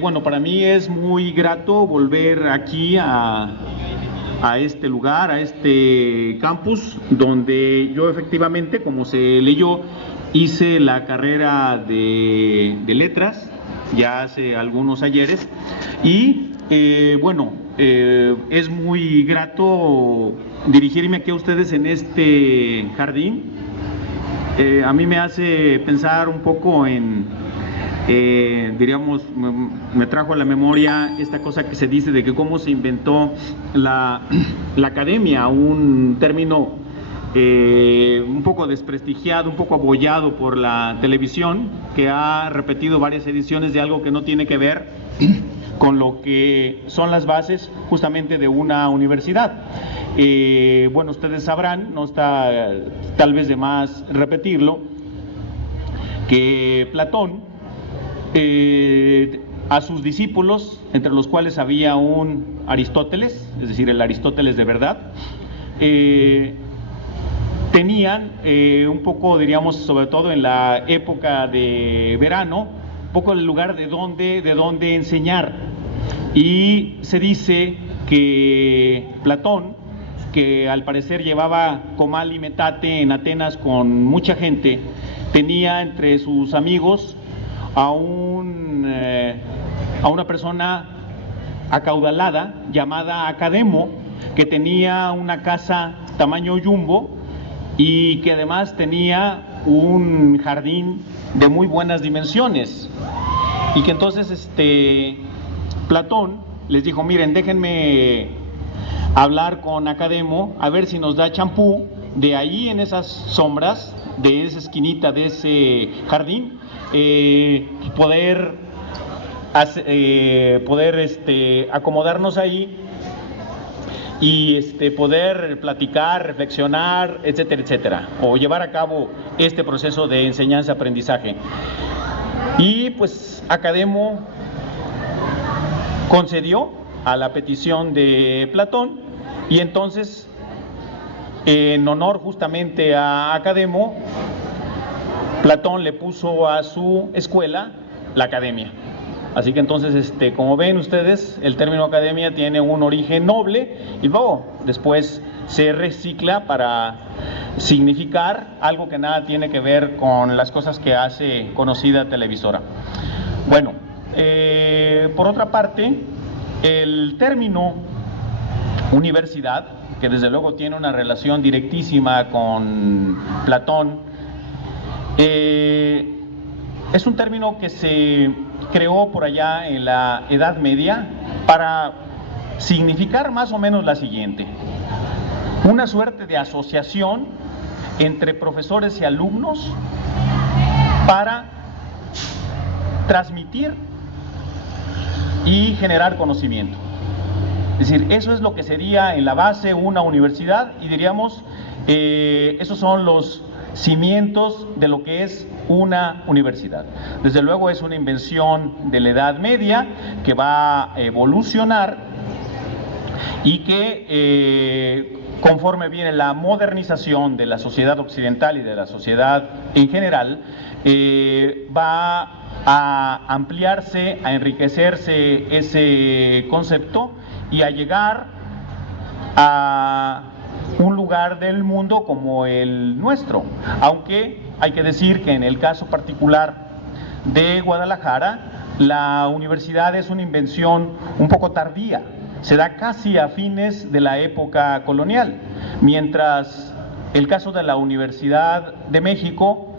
Bueno, para mí es muy grato volver aquí a este lugar, a este campus, donde yo efectivamente, como se leyó, hice la carrera de letras ya hace algunos ayeres y es muy grato dirigirme aquí a ustedes en este jardín. A mí me hace pensar un poco diríamos, me trajo a la memoria esta cosa que se dice de que cómo se inventó la academia, un término un poco desprestigiado, un poco abollado por la televisión, que ha repetido varias ediciones de algo que no tiene que ver con lo que son las bases justamente de una universidad. Bueno, ustedes sabrán, no está tal vez de más repetirlo, que Platón a sus discípulos, entre los cuales había un Aristóteles, es decir, el Aristóteles de verdad, tenían un poco, diríamos, sobre todo en la época de verano, un poco el lugar de donde enseñar. Y se dice que Platón, que al parecer llevaba comal y metate en Atenas con mucha gente, tenía entre sus amigos a una persona acaudalada llamada Academo, que tenía una casa tamaño jumbo y que además tenía un jardín de muy buenas dimensiones, y que entonces Platón les dijo: miren, déjenme hablar con Academo a ver si nos da champú de ahí en esas sombras, de esa esquinita de ese jardín, poder acomodarnos ahí y poder platicar, reflexionar, etcétera, etcétera, o llevar a cabo este proceso de enseñanza-aprendizaje. Y pues Academo concedió a la petición de Platón, y entonces, en honor justamente a Academo, Platón le puso a su escuela la academia. Así que entonces, como ven ustedes, el término academia tiene un origen noble y luego después se recicla para significar algo que nada tiene que ver con las cosas que hace conocida televisora. Bueno, por otra parte, el término universidad, que desde luego tiene una relación directísima con Platón, es un término que se creó por allá en la Edad Media para significar más o menos la siguiente: una suerte de asociación entre profesores y alumnos para transmitir y generar conocimiento. Es decir, eso es lo que sería en la base una universidad, y diríamos, esos son los cimientos de lo que es una universidad. Desde luego es una invención de la Edad Media que va a evolucionar y que conforme viene la modernización de la sociedad occidental y de la sociedad en general, va a ampliarse, a enriquecerse ese concepto y a llegar a un lugar del mundo como el nuestro, aunque hay que decir que en el caso particular de Guadalajara, la universidad es una invención un poco tardía, se da casi a fines de la época colonial, mientras el caso de la Universidad de México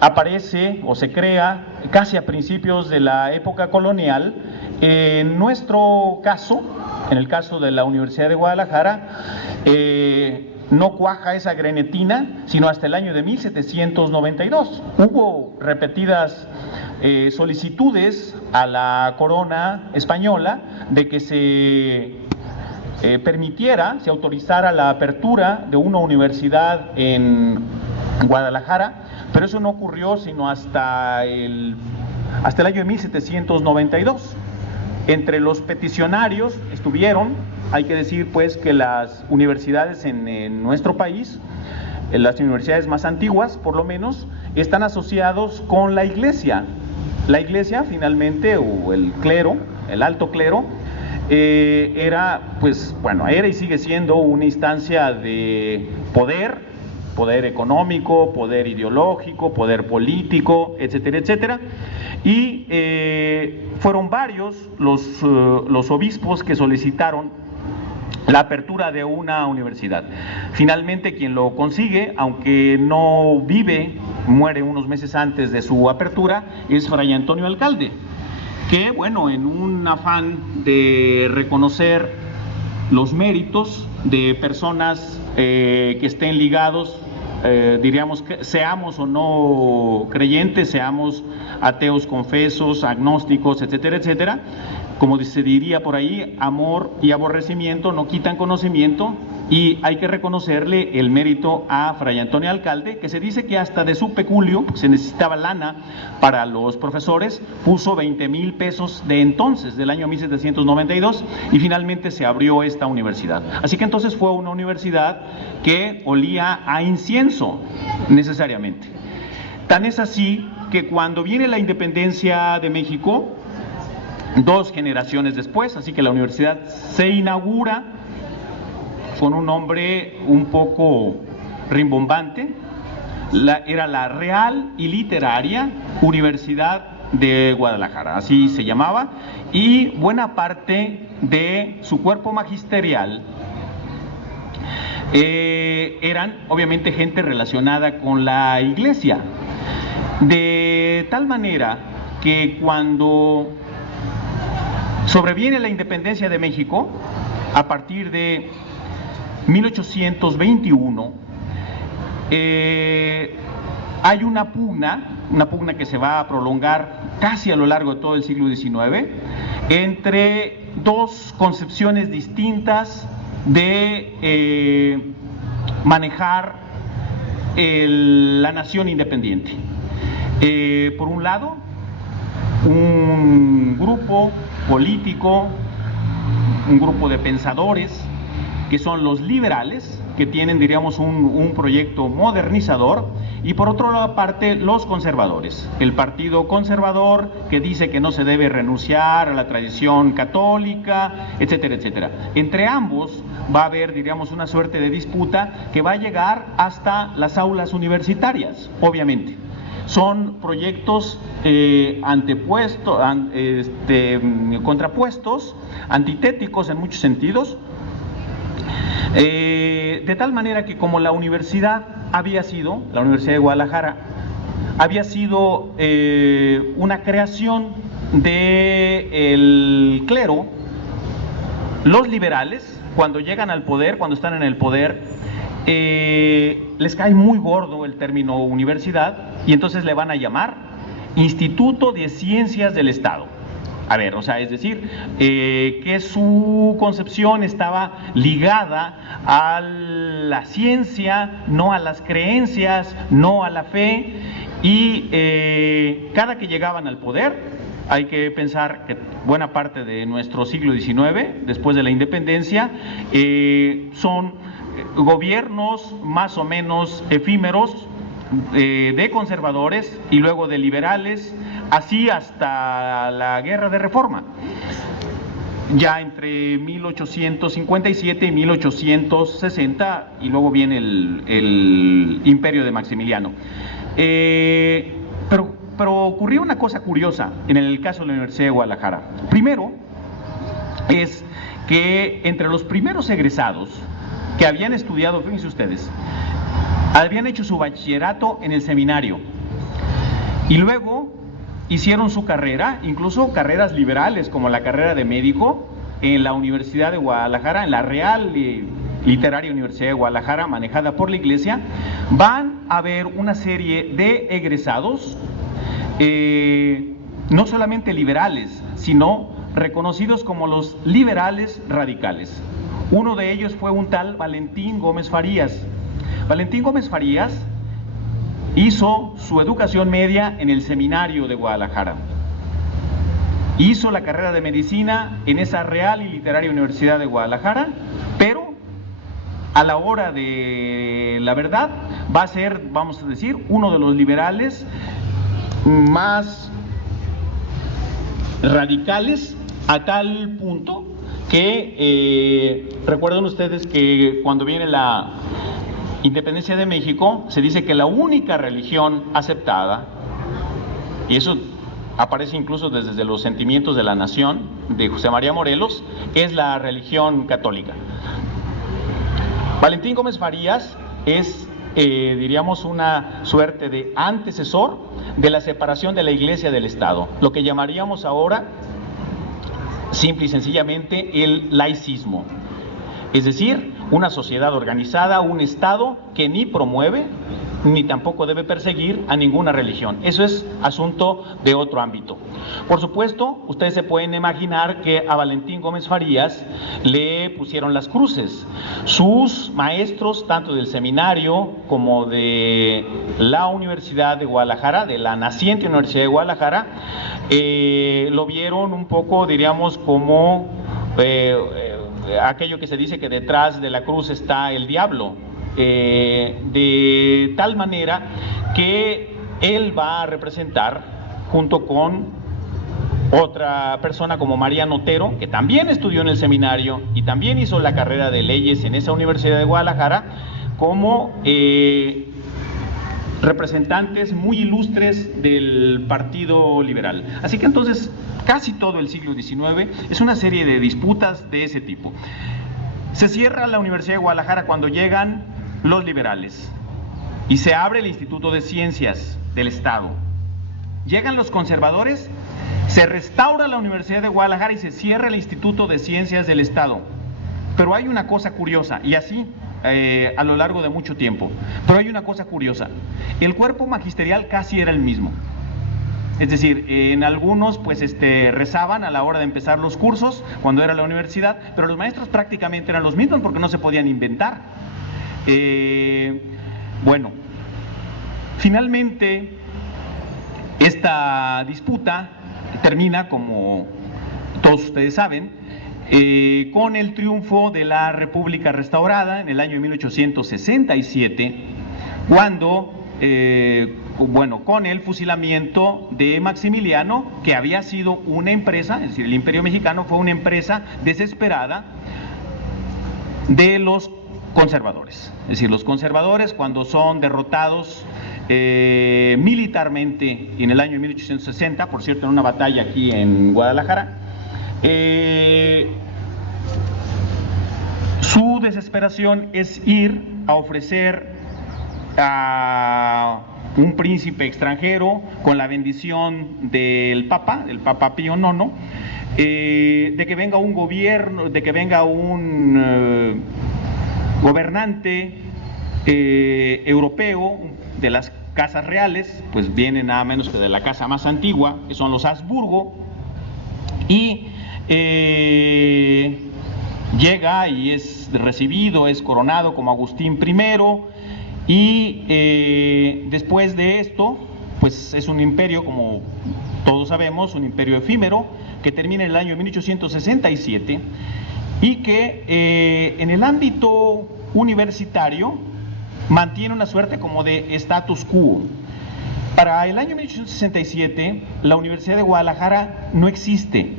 aparece o se crea casi a principios de la época colonial. En nuestro caso, en el caso de la Universidad de Guadalajara, no cuaja esa grenetina sino hasta el año de 1792. Hubo repetidas solicitudes a la corona española de que se permitiera, se autorizara la apertura de una universidad en Guadalajara, pero eso no ocurrió sino hasta el año de 1792. Entre los peticionarios estuvieron, hay que decir pues que las universidades en nuestro país, las universidades más antiguas por lo menos, están asociados con la iglesia. La iglesia finalmente, o el clero, el alto clero, era y sigue siendo una instancia de poder económico, poder ideológico, poder político, etcétera, etcétera. Y fueron varios los obispos que solicitaron la apertura de una universidad. Finalmente, quien lo consigue, aunque no vive, muere unos meses antes de su apertura, es Fray Antonio Alcalde, que, bueno, en un afán de reconocer los méritos de personas que estén ligados, diríamos que seamos o no creyentes, seamos ateos confesos, agnósticos, etcétera, etcétera, como se diría por ahí, amor y aborrecimiento no quitan conocimiento, y hay que reconocerle el mérito a Fray Antonio Alcalde, que se dice que hasta de su peculio, se necesitaba lana para los profesores, puso 20,000 pesos de entonces, del año 1792, y finalmente se abrió esta universidad. Así que entonces fue una universidad que olía a incienso, necesariamente. Tan es así que cuando viene la independencia de México, 2 generaciones después, así que la universidad se inaugura con un nombre un poco rimbombante, era la Real y Literaria Universidad de Guadalajara, así se llamaba, y buena parte de su cuerpo magisterial eran obviamente gente relacionada con la iglesia, de tal manera que cuando sobreviene la independencia de México, a partir de 1821, hay una pugna que se va a prolongar casi a lo largo de todo el siglo XIX, entre 2 concepciones distintas de manejar la nación independiente. Por un lado, un grupo político, un grupo de pensadores, que son los liberales, que tienen, diríamos, un proyecto modernizador, y por otra parte los conservadores, el partido conservador, que dice que no se debe renunciar a la tradición católica, etcétera, etcétera. Entre ambos va a haber, diríamos, una suerte de disputa que va a llegar hasta las aulas universitarias, obviamente. Son proyectos contrapuestos, antitéticos en muchos sentidos, de tal manera que como la universidad de Guadalajara, había sido una creación del clero, los liberales, cuando llegan al poder, cuando están en el poder, les cae muy gordo el término universidad, y entonces le van a llamar Instituto de Ciencias del Estado. A ver, o sea, es decir, que su concepción estaba ligada a la ciencia, no a las creencias, no a la fe, y cada que llegaban al poder, hay que pensar que buena parte de nuestro siglo XIX, después de la independencia, son gobiernos más o menos efímeros, de conservadores y luego de liberales, así hasta la Guerra de Reforma, ya entre 1857 y 1860, y luego viene el imperio de Maximiliano. Pero ocurrió una cosa curiosa en el caso de la Universidad de Guadalajara. Primero, es que entre los primeros egresados que habían estudiado, fíjense ustedes, habían hecho su bachillerato en el seminario y luego hicieron su carrera, incluso carreras liberales como la carrera de médico en la Universidad de Guadalajara, en la Real Literaria Universidad de Guadalajara, manejada por la iglesia. Van a haber una serie de egresados, no solamente liberales, sino reconocidos como los liberales radicales. Uno de ellos fue un tal Valentín Gómez Farías. Valentín Gómez Farías hizo su educación media en el seminario de Guadalajara. Hizo la carrera de medicina en esa Real y Literaria Universidad de Guadalajara, pero a la hora de la verdad va a ser, vamos a decir, uno de los liberales más radicales a tal punto que recuerdan ustedes que cuando viene la independencia de México se dice que la única religión aceptada, y eso aparece incluso desde los Sentimientos de la Nación de José María Morelos, es la religión católica. Valentín Gómez Farías es, diríamos, una suerte de antecesor de la separación de la Iglesia del Estado, lo que llamaríamos ahora simple y sencillamente el laicismo, es decir, una sociedad organizada, un Estado que ni promueve ni tampoco debe perseguir a ninguna religión. Eso es asunto de otro ámbito. Por supuesto, ustedes se pueden imaginar que a Valentín Gómez Farías le pusieron las cruces. Sus maestros, tanto del seminario como de la Universidad de Guadalajara, de la naciente Universidad de Guadalajara, lo vieron un poco, diríamos, como aquello que se dice que detrás de la cruz está el diablo. De tal manera que él va a representar, junto con otra persona como Mariano Otero, que también estudió en el seminario y también hizo la carrera de leyes en esa Universidad de Guadalajara, como representantes muy ilustres del Partido Liberal. Así que entonces casi todo el siglo XIX es una serie de disputas de ese tipo. Se cierra la Universidad de Guadalajara cuando llegan los liberales y se abre el Instituto de Ciencias del Estado. Llegan los conservadores, se restaura la Universidad de Guadalajara y se cierra el Instituto de Ciencias del Estado. Pero hay una cosa curiosa, y así a lo largo de mucho tiempo, pero hay una cosa curiosa: el cuerpo magisterial casi era el mismo. Es decir, en algunos pues rezaban a la hora de empezar los cursos cuando era la universidad, pero los maestros prácticamente eran los mismos porque no se podían inventar. Bueno, finalmente esta disputa termina, como todos ustedes saben, con el triunfo de la República restaurada en el año 1867, cuando, con el fusilamiento de Maximiliano, que había sido una empresa, es decir, el Imperio Mexicano fue una empresa desesperada de los conservadores. Es decir, los conservadores, cuando son derrotados militarmente en el año 1860, por cierto, en una batalla aquí en Guadalajara, su desesperación es ir a ofrecer a un príncipe extranjero con la bendición del Papa Pío IX, de que venga un gobierno, de que venga un gobernante europeo de las casas reales, pues viene nada menos que de la casa más antigua, que son los Habsburgo, y llega y es recibido, es coronado como Agustín I, y después de esto, pues es un imperio, como todos sabemos, un imperio efímero, que termina en el año 1867, y que en el ámbito universitario mantiene una suerte como de status quo. Para el año 1867, la Universidad de Guadalajara no existe.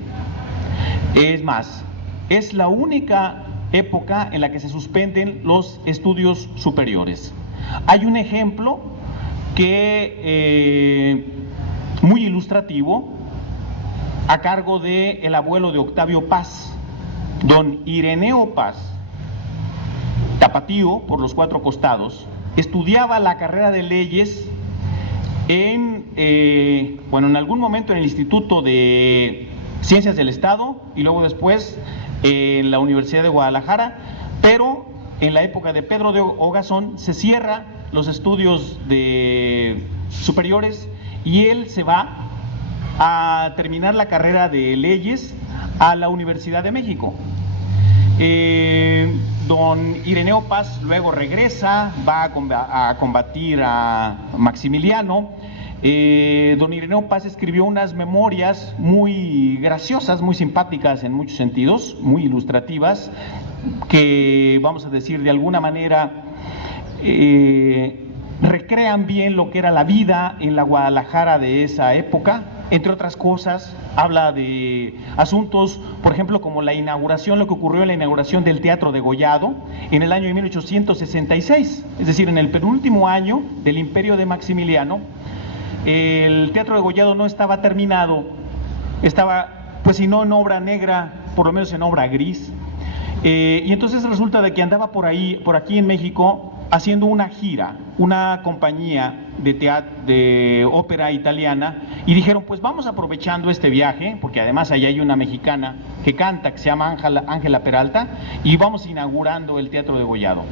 Es más, es la única época en la que se suspenden los estudios superiores. Hay un ejemplo que muy ilustrativo, a cargo del abuelo de Octavio Paz, don Ireneo Paz, tapatío por los cuatro costados, estudiaba la carrera de leyes en algún momento en el Instituto de Ciencias del Estado y luego después en la Universidad de Guadalajara, pero en la época de Pedro de Ogazón se cierra los estudios superiores y él se va a terminar la carrera de leyes a la Universidad de México. Don Ireneo Paz luego regresa, va a combatir a Maximiliano. Don Ireneo Paz escribió unas memorias muy graciosas, muy simpáticas en muchos sentidos, muy ilustrativas, que vamos a decir de alguna manera recrean bien lo que era la vida en la Guadalajara de esa época. entre otras cosas, habla de asuntos, por ejemplo, como la inauguración, lo que ocurrió en la inauguración del Teatro Degollado en el año de 1866, es decir, en el penúltimo año del imperio de Maximiliano. El Teatro Degollado no estaba terminado, estaba, pues si no en obra negra, por lo menos en obra gris. Y entonces resulta de que andaba por aquí en México, haciendo una gira, una compañía de ópera italiana, y dijeron, pues vamos aprovechando este viaje, porque además allá hay una mexicana que canta, que se llama Ángela Peralta, y vamos inaugurando el Teatro Degollado.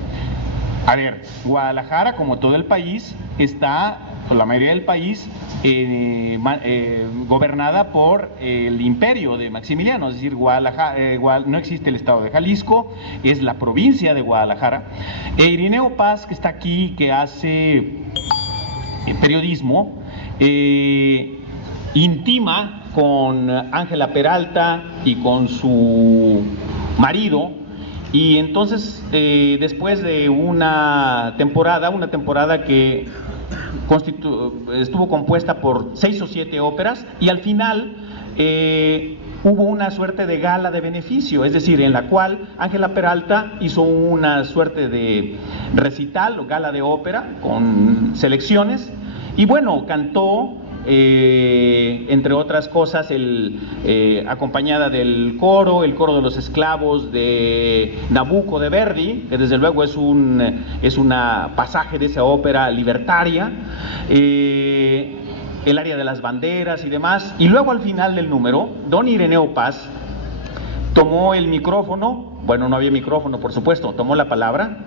A ver, Guadalajara, como todo el país, está, la mayoría del país, gobernada por el imperio de Maximiliano, es decir, Guadalajara, no existe el estado de Jalisco, es la provincia de Guadalajara. Ireneo Paz, que está aquí, que hace periodismo, intima con Ángela Peralta y con su marido. Y entonces, después de una temporada que estuvo compuesta por 6 o 7 óperas, y al final hubo una suerte de gala de beneficio, es decir, en la cual Ángela Peralta hizo una suerte de recital o gala de ópera con selecciones, y bueno, cantó, entre otras cosas, acompañada del coro, el coro de los esclavos de Nabucco de Verdi, que desde luego es una pasaje de esa ópera libertaria, el área de las banderas y demás. Y luego al final del número, don Ireneo Paz tomó el micrófono, bueno, no había micrófono por supuesto, tomó la palabra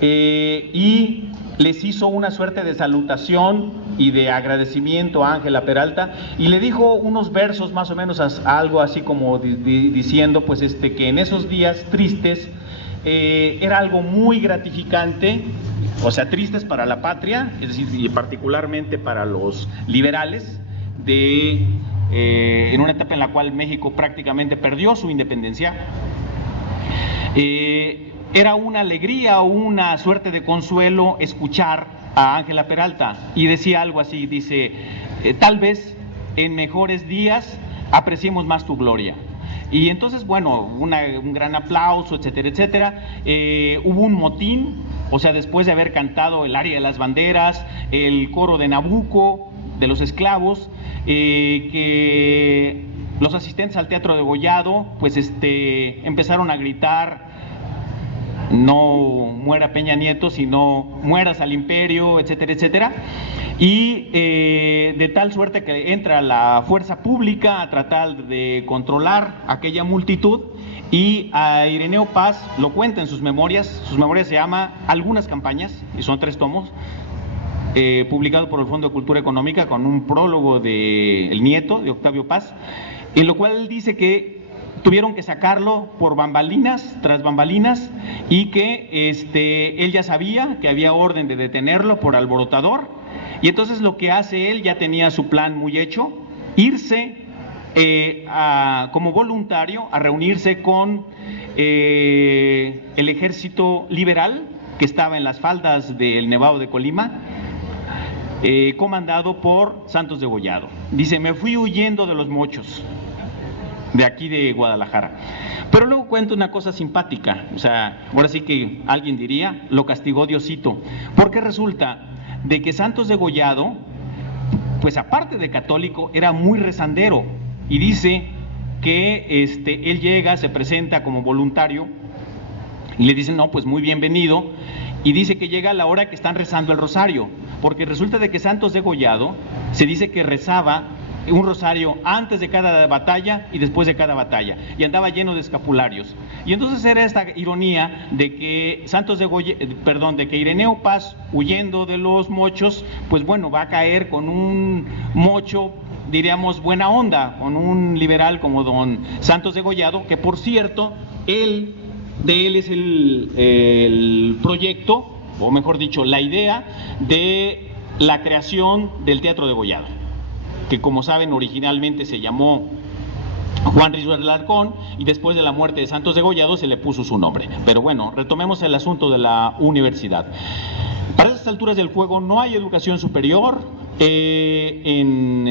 y les hizo una suerte de salutación y de agradecimiento a Ángela Peralta, y le dijo unos versos más o menos, algo así como diciendo pues que en esos días tristes era algo muy gratificante, o sea, tristes para la patria, es decir, y particularmente para los liberales, en una etapa en la cual México prácticamente perdió su independencia. Era una alegría o una suerte de consuelo escuchar a Ángela Peralta, y decía algo así, dice, tal vez en mejores días apreciemos más tu gloria. Y entonces, bueno, un gran aplauso, etcétera, etcétera. Hubo un motín, o sea, después de haber cantado el aria de las banderas, el coro de Nabucco, de los esclavos, que los asistentes al Teatro Degollado, pues empezaron a gritar, no muera Peña Nieto, sino mueras al imperio, etcétera, etcétera. Y de tal suerte que entra la fuerza pública a tratar de controlar aquella multitud, y a Ireneo Paz lo cuenta en sus memorias se llama Algunas campañas, y son 3 tomos, publicado por el Fondo de Cultura Económica, con un prólogo del nieto, de Octavio Paz, en lo cual él dice que tuvieron que sacarlo por bambalinas, tras bambalinas, y que él ya sabía que había orden de detenerlo por alborotador, y entonces lo que hace él, ya tenía su plan muy hecho, irse como voluntario a reunirse con el ejército liberal que estaba en las faldas del Nevado de Colima, comandado por Santos Degollado. Dice, me fui huyendo de los mochos de aquí de Guadalajara. Pero luego cuento una cosa simpática, o sea, ahora sí que alguien diría, lo castigó Diosito, porque resulta de que Santos Degollado, pues aparte de católico, era muy rezandero, y dice que él llega, se presenta como voluntario, y le dicen, no, pues muy bienvenido, y dice que llega a la hora que están rezando el rosario, porque resulta de que Santos Degollado se dice que rezaba un rosario antes de cada batalla y después de cada batalla, y andaba lleno de escapularios. Y entonces era esta ironía de que de que Ireneo Paz, huyendo de los mochos, pues bueno, va a caer con un mocho, diríamos, buena onda, con un liberal como don Santos Degollado, que por cierto, de él es el proyecto, o mejor dicho, la idea de la creación del Teatro Degollado, que como saben originalmente se llamó Juan Rizzo Alarcón, y después de la muerte de Santos Degollado se le puso su nombre. Pero bueno, retomemos el asunto de la universidad. Para estas alturas del juego no hay educación superior. En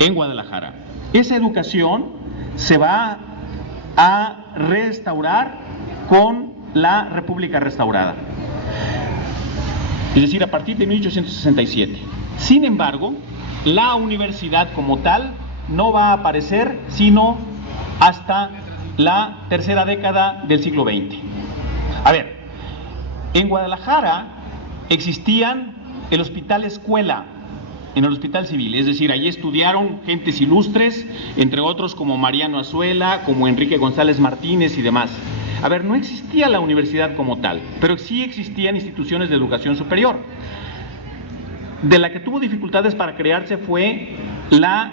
en Guadalajara. Esa educación se va a restaurar con la República restaurada, es decir, a partir de 1867. Sin embargo, la universidad como tal no va a aparecer sino hasta la tercera década del siglo XX. A ver, en Guadalajara existían el hospital escuela, en el hospital civil, es decir, allí estudiaron gentes ilustres, entre otros como Mariano Azuela, como Enrique González Martínez y demás. A ver, no existía la universidad como tal, pero sí existían instituciones de educación superior. De la que tuvo dificultades para crearse fue la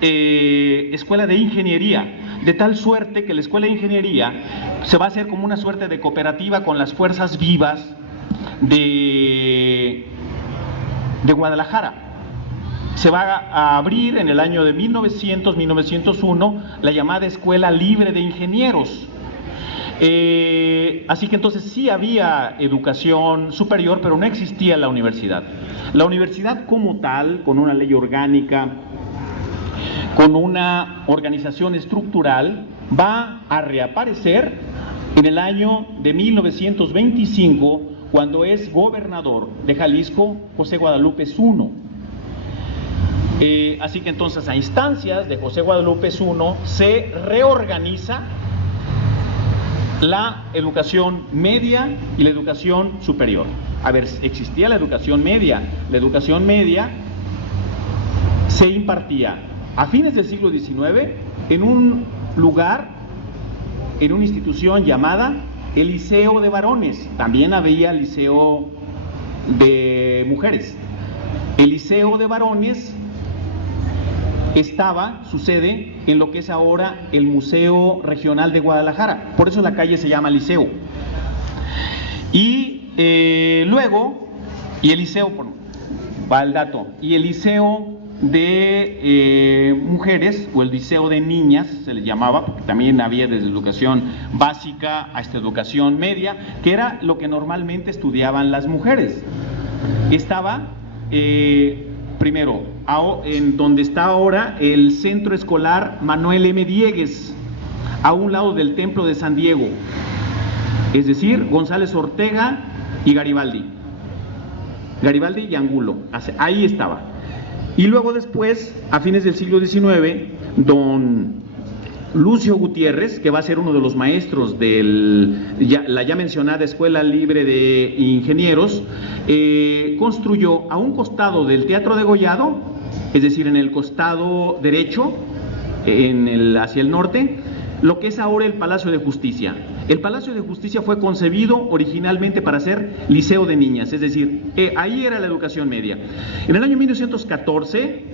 Escuela de Ingeniería, de tal suerte que la Escuela de Ingeniería se va a hacer como una suerte de cooperativa con las fuerzas vivas de Guadalajara. Se va a abrir en el año de 1900-1901 la llamada Escuela Libre de Ingenieros. Así que entonces sí había educación superior, pero no existía la universidad. La universidad como tal, con una ley orgánica, con una organización estructural, va a reaparecer en el año de 1925, cuando es gobernador de Jalisco José Guadalupe I. Así que entonces, a instancias de José Guadalupe I, se reorganiza la educación media y la educación superior. A ver, existía la educación media. La educación media se impartía a fines del siglo XIX en un lugar, en una institución llamada el Liceo de Varones. También había liceo de mujeres. El Liceo de Varones su sede en lo que es ahora el Museo Regional de Guadalajara, por eso la calle se llama Liceo. Y luego, y el Liceo, va el dato, y el Liceo de mujeres, o el Liceo de niñas, se le llamaba, porque también había desde educación básica hasta educación media, que era lo que normalmente estudiaban las mujeres. Estaba primero, en donde está ahora el Centro Escolar Manuel M. Diegues, a un lado del Templo de San Diego, es decir, González Ortega y Garibaldi y Angulo, ahí estaba. Y luego después, a fines del siglo XIX, don Lucio Gutiérrez, que va a ser uno de los maestros de la ya mencionada Escuela Libre de Ingenieros, construyó a un costado del Teatro Degollado, es decir, en el costado derecho, hacia el norte, lo que es ahora el Palacio de Justicia. El Palacio de Justicia fue concebido originalmente para ser liceo de niñas, es decir, ahí era la educación media. En el año 1914,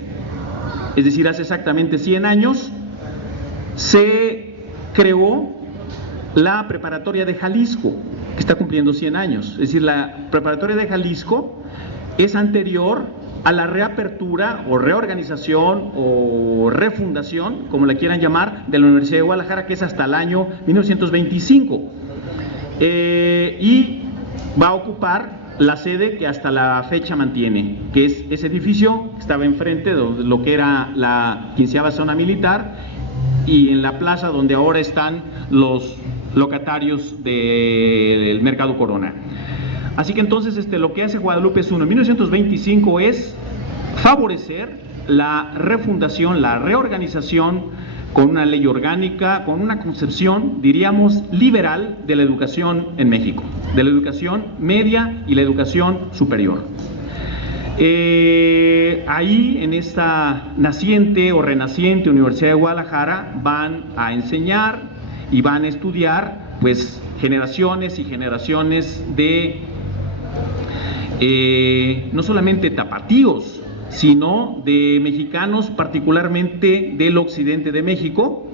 es decir, hace exactamente 100 años, se creó la Preparatoria de Jalisco, que está cumpliendo 100 años. Es decir, la Preparatoria de Jalisco es anterior a la reapertura o reorganización o refundación, como la quieran llamar, de la Universidad de Guadalajara, que es hasta el año 1925. Y va a ocupar la sede que hasta la fecha mantiene, que es ese edificio que estaba enfrente de lo que era la 15ª zona militar, y en la plaza donde ahora están los locatarios del Mercado Corona. Así que entonces lo que hace Guadalupe I en 1925 es favorecer la refundación, la reorganización con una ley orgánica, con una concepción, diríamos, liberal de la educación en México, de la educación media y la educación superior. Ahí, en esta naciente o renaciente Universidad de Guadalajara, van a enseñar y van a estudiar pues generaciones y generaciones de no solamente tapatíos, sino de mexicanos, particularmente del occidente de México,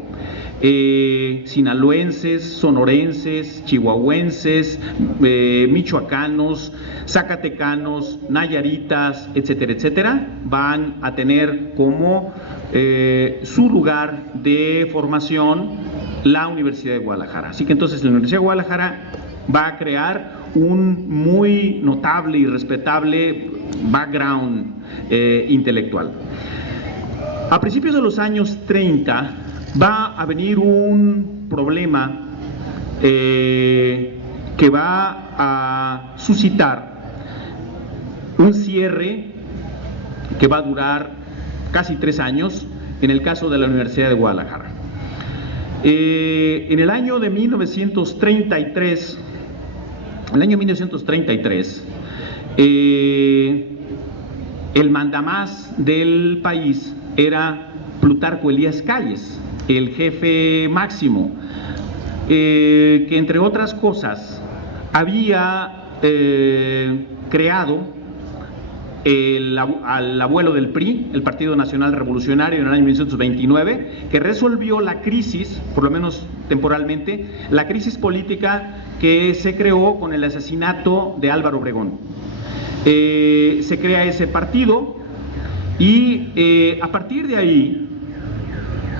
sinaloenses, sonorenses, chihuahuenses, michoacanos, zacatecanos, nayaritas, etcétera, etcétera, van a tener como su lugar de formación la Universidad de Guadalajara. Así que entonces la Universidad de Guadalajara va a crear un muy notable y respetable background intelectual. A principios de los años 30 va a venir un problema que va a suscitar un cierre que va a durar casi 3 años en el caso de la Universidad de Guadalajara. En el año de 1933, el mandamás del país era Plutarco Elías Calles, el jefe máximo, que entre otras cosas había creado al abuelo del PRI, el Partido Nacional Revolucionario, en el año 1929, que resolvió la crisis, por lo menos temporalmente, la crisis política que se creó con el asesinato de Álvaro Obregón. Se crea ese partido y a partir de ahí,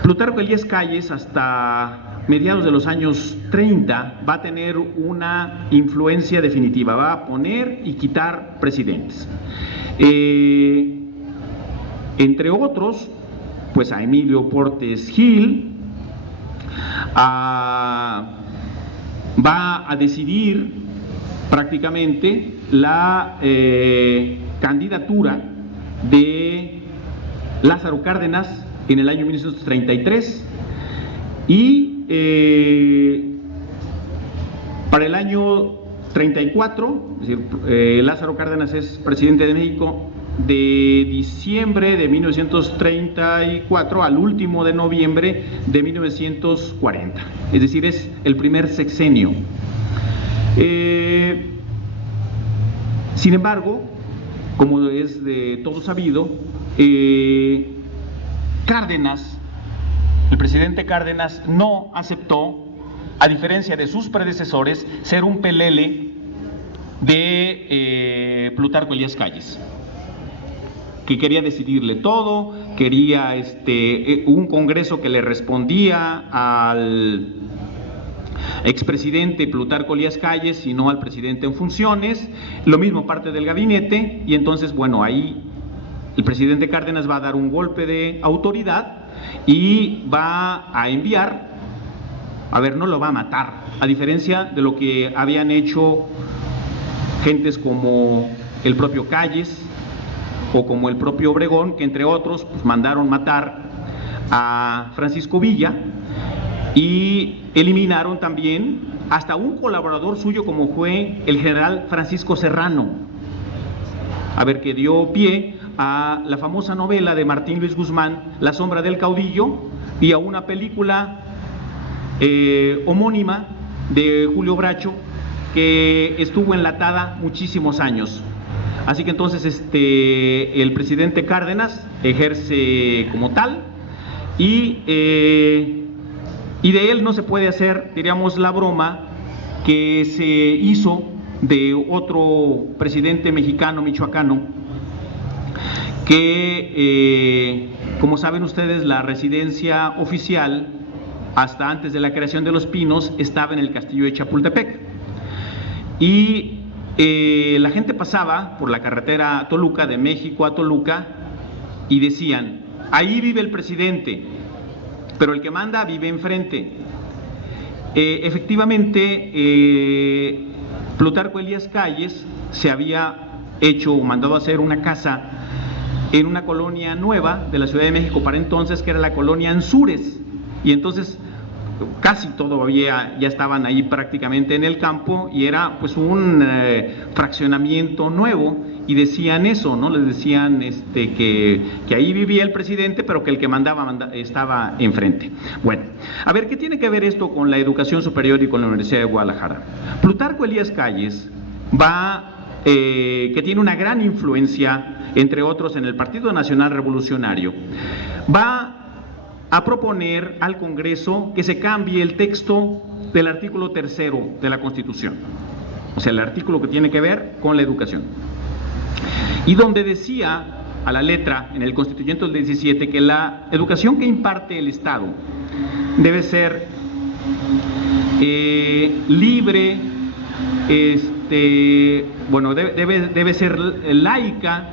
Plutarco Elías Calles, hasta mediados de los años 30, va a tener una influencia definitiva, va a poner y quitar presidentes. Entre otros, pues a Emilio Portes Gil, va a decidir prácticamente la candidatura de Lázaro Cárdenas en el año 1933 y para el año 34, es decir, Lázaro Cárdenas es presidente de México de diciembre de 1934 al último de noviembre de 1940, es decir, es el primer sexenio. Sin embargo, como es de todo sabido, Cárdenas, el presidente Cárdenas, no aceptó, a diferencia de sus predecesores, ser un pelele de Plutarco Elías Calles, que quería decidirle todo, quería un congreso que le respondía al expresidente Plutarco Elías Calles y no al presidente en funciones, lo mismo parte del gabinete, y entonces, bueno, ahí el presidente Cárdenas va a dar un golpe de autoridad y va a enviar, no lo va a matar, a diferencia de lo que habían hecho gentes como el propio Calles o como el propio Obregón, que entre otros pues, mandaron matar a Francisco Villa y eliminaron también hasta un colaborador suyo como fue el general Francisco Serrano, que dio pie a la famosa novela de Martín Luis Guzmán, La sombra del caudillo, y a una película homónima de Julio Bracho que estuvo enlatada muchísimos años. Así que entonces el presidente Cárdenas ejerce como tal y de él no se puede hacer, diríamos, la broma que se hizo de otro presidente mexicano, michoacano, que como saben ustedes, la residencia oficial hasta antes de la creación de Los Pinos estaba en el castillo de Chapultepec y la gente pasaba por la carretera Toluca, de México a Toluca, y decían: ahí vive el presidente, pero el que manda vive enfrente. Efectivamente, Plutarco Elías Calles se había mandado a hacer una casa en una colonia nueva de la Ciudad de México para entonces, que era la colonia Anzures, y entonces casi todavía ya estaban ahí prácticamente en el campo y era pues un fraccionamiento nuevo, y decían eso, ¿no? Les decían que ahí vivía el presidente, pero que el que mandaba estaba enfrente. Bueno, ¿qué tiene que ver esto con la educación superior y con la Universidad de Guadalajara? Plutarco Elías Calles que tiene una gran influencia, entre otros, en el Partido Nacional Revolucionario, va a proponer al Congreso que se cambie el texto del artículo 3º de la Constitución, o sea, el artículo que tiene que ver con la educación, y donde decía a la letra en el Constituyente del 17 que la educación que imparte el Estado debe ser libre, debe ser laica,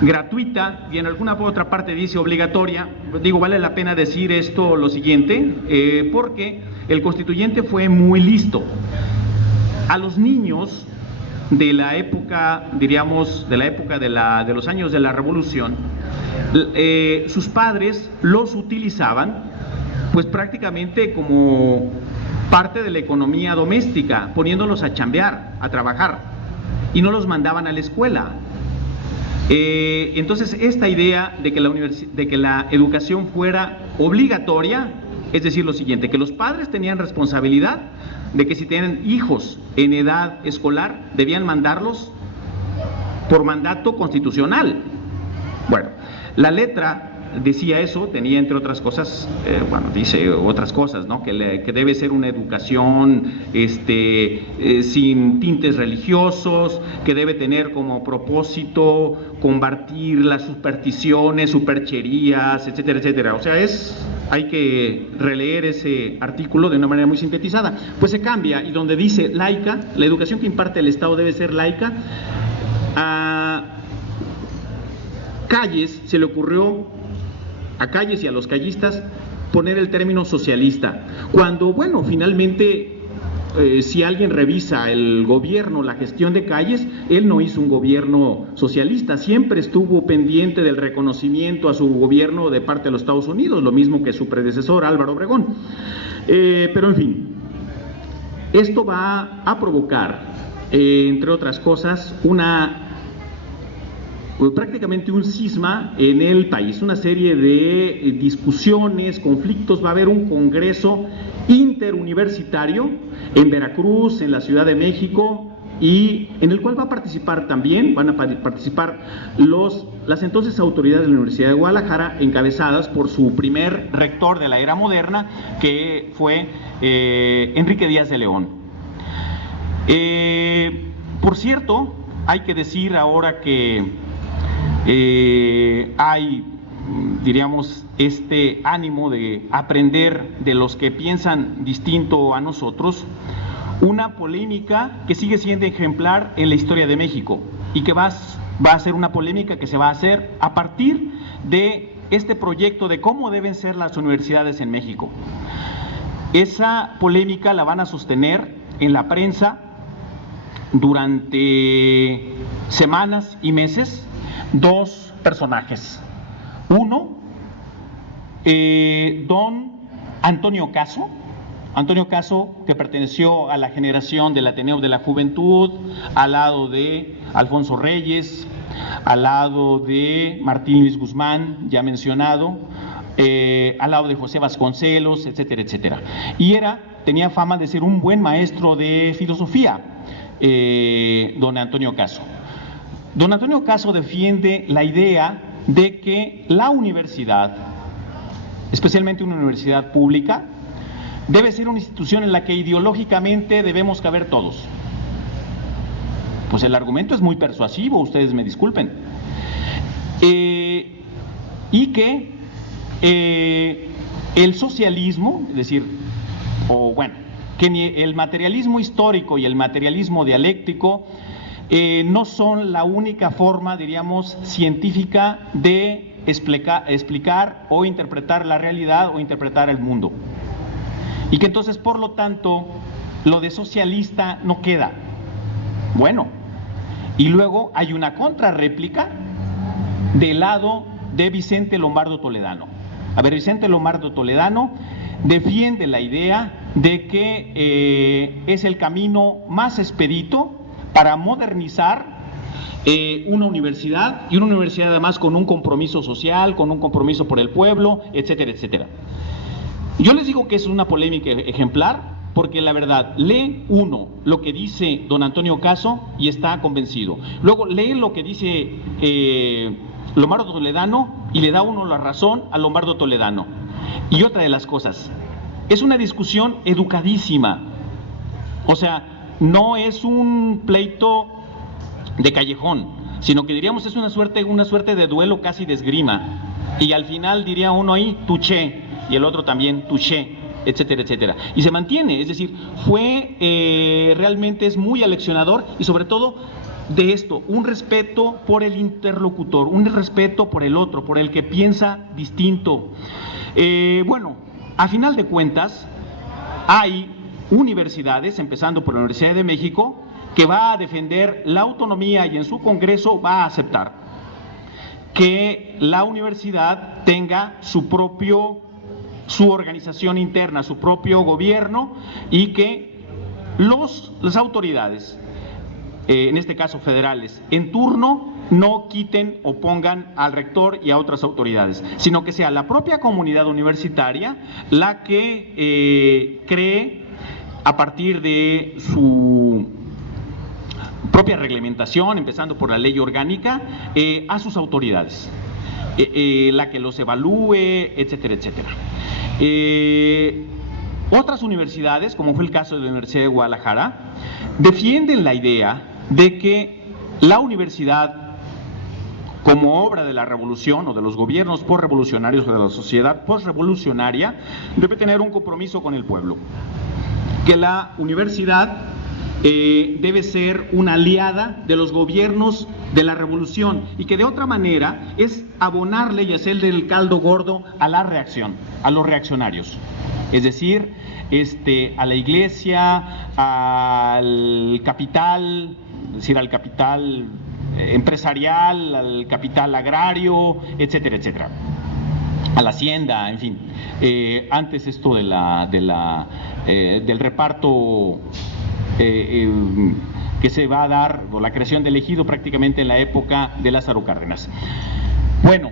gratuita, y en alguna otra parte dice obligatoria. Digo, vale la pena decir esto lo siguiente, porque el constituyente fue muy listo. A los niños de la época, diríamos, de los años de la Revolución, sus padres los utilizaban pues prácticamente como parte de la economía doméstica, poniéndolos a chambear, a trabajar, y no los mandaban a la escuela. Entonces, esta idea de que la educación fuera obligatoria, es decir, lo siguiente, que los padres tenían responsabilidad de que si tienen hijos en edad escolar, debían mandarlos por mandato constitucional. Bueno, la letra decía eso, tenía entre otras cosas, dice otras cosas, ¿no? Que debe ser una educación sin tintes religiosos, que debe tener como propósito combatir las supersticiones, supercherías, etcétera, etcétera. O sea, hay que releer ese artículo de una manera muy sintetizada. Pues se cambia, y donde dice laica, la educación que imparte el Estado debe ser laica. A Calles se le ocurrió, a Calles y a los callistas, poner el término socialista, cuando, bueno, finalmente, si alguien revisa el gobierno, la gestión de Calles, él no hizo un gobierno socialista, siempre estuvo pendiente del reconocimiento a su gobierno de parte de los Estados Unidos, lo mismo que su predecesor Álvaro Obregón. Pero en fin, esto va a provocar, entre otras cosas, prácticamente un cisma en el país, una serie de discusiones, conflictos. Va a haber un congreso interuniversitario en Veracruz, en la Ciudad de México, y en el cual van a participar las entonces autoridades de la Universidad de Guadalajara, encabezadas por su primer rector de la era moderna, que fue Enrique Díaz de León. Por cierto, hay que decir ahora que hay, diríamos, este ánimo de aprender de los que piensan distinto a nosotros, una polémica que sigue siendo ejemplar en la historia de México, y que va a ser una polémica que se va a hacer a partir de este proyecto de cómo deben ser las universidades en México. Esa polémica la van a sostener en la prensa durante semanas y meses dos personajes. Uno, don Antonio Caso, que perteneció a la generación del Ateneo de la Juventud, al lado de Alfonso Reyes, al lado de Martín Luis Guzmán, ya mencionado, al lado de José Vasconcelos, etcétera, etcétera. Y tenía fama de ser un buen maestro de filosofía, don Antonio Caso. Don Antonio Caso defiende la idea de que la universidad, especialmente una universidad pública, debe ser una institución en la que ideológicamente debemos caber todos. Pues el argumento es muy persuasivo, ustedes me disculpen. Y que el socialismo, es decir, que ni el materialismo histórico y el materialismo dialéctico no son la única forma, diríamos, científica de explicar o interpretar la realidad o interpretar el mundo. Y que entonces, por lo tanto, lo de socialista no queda. Bueno, y luego hay una contrarréplica del lado de Vicente Lombardo Toledano. A ver, Vicente Lombardo Toledano defiende la idea de que es el camino más expedito para modernizar una universidad, y una universidad además con un compromiso social, con un compromiso por el pueblo, etcétera, etcétera. Yo les digo que es una polémica ejemplar, porque la verdad, lee uno lo que dice don Antonio Caso y está convencido. Luego lee lo que dice Lombardo Toledano y le da uno la razón a Lombardo Toledano. Y otra de las cosas, es una discusión educadísima. O sea, no es un pleito de callejón, sino que diríamos es una suerte de duelo casi de esgrima. Y al final diría uno ahí, touché, y el otro también, touché, etcétera, etcétera. Y se mantiene, es decir, realmente es muy aleccionador, y sobre todo de esto, un respeto por el interlocutor, un respeto por el otro, por el que piensa distinto. Bueno, a final de cuentas, hay universidades, empezando por la Universidad de México, que va a defender la autonomía y en su congreso va a aceptar que la universidad tenga su organización interna, su propio gobierno, y que las autoridades, en este caso federales, en turno no quiten o pongan al rector y a otras autoridades, sino que sea la propia comunidad universitaria la que cree, a partir de su propia reglamentación, empezando por la ley orgánica, a sus autoridades, la que los evalúe, etcétera, etcétera. Otras universidades, como fue el caso de la Universidad de Guadalajara, defienden la idea de que la universidad, como obra de la revolución o de los gobiernos postrevolucionarios o de la sociedad postrevolucionaria, debe tener un compromiso con el pueblo, que la universidad debe ser una aliada de los gobiernos de la revolución y que de otra manera es abonarle y hacerle el caldo gordo a la reacción, a los reaccionarios, es decir, a la iglesia, al capital, es decir, al capital empresarial, al capital agrario, etcétera, etcétera, a la hacienda, en fin. Antes esto del reparto que se va a dar, o la creación del ejido, prácticamente en la época de Lázaro Cárdenas. Bueno,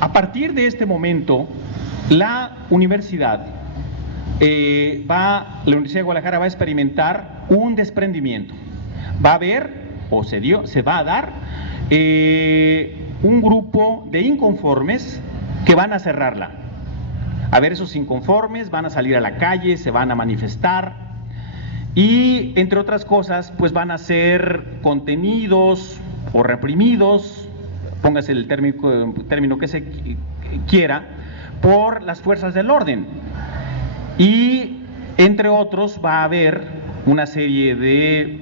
a partir de este momento, la Universidad de Guadalajara va a experimentar un desprendimiento. Va a haber, o se va a dar, un grupo de inconformes que van a cerrarla. A ver, esos inconformes van a salir a la calle, se van a manifestar y, entre otras cosas, pues van a ser contenidos o reprimidos, póngase el término que se quiera, por las fuerzas del orden. Y, entre otros, va a haber una serie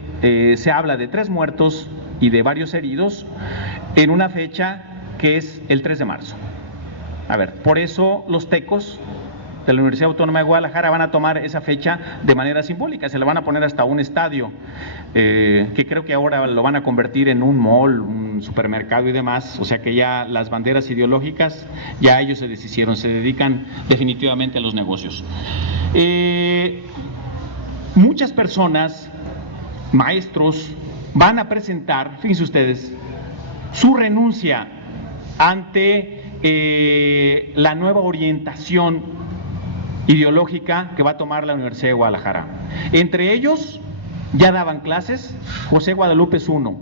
se habla de 3 muertos y de varios heridos en una fecha que es el 3 de marzo. A ver, por eso los tecos de la Universidad Autónoma de Guadalajara van a tomar esa fecha de manera simbólica, se le van a poner hasta un estadio, que creo que ahora lo van a convertir en un mall, un supermercado y demás, o sea que ya las banderas ideológicas, ya ellos se deshicieron, se dedican definitivamente a los negocios. Muchas personas, maestros, van a presentar, fíjense ustedes, su renuncia ante la nueva orientación ideológica que va a tomar la Universidad de Guadalajara. Entre ellos ya daban clases José Guadalupe Zuno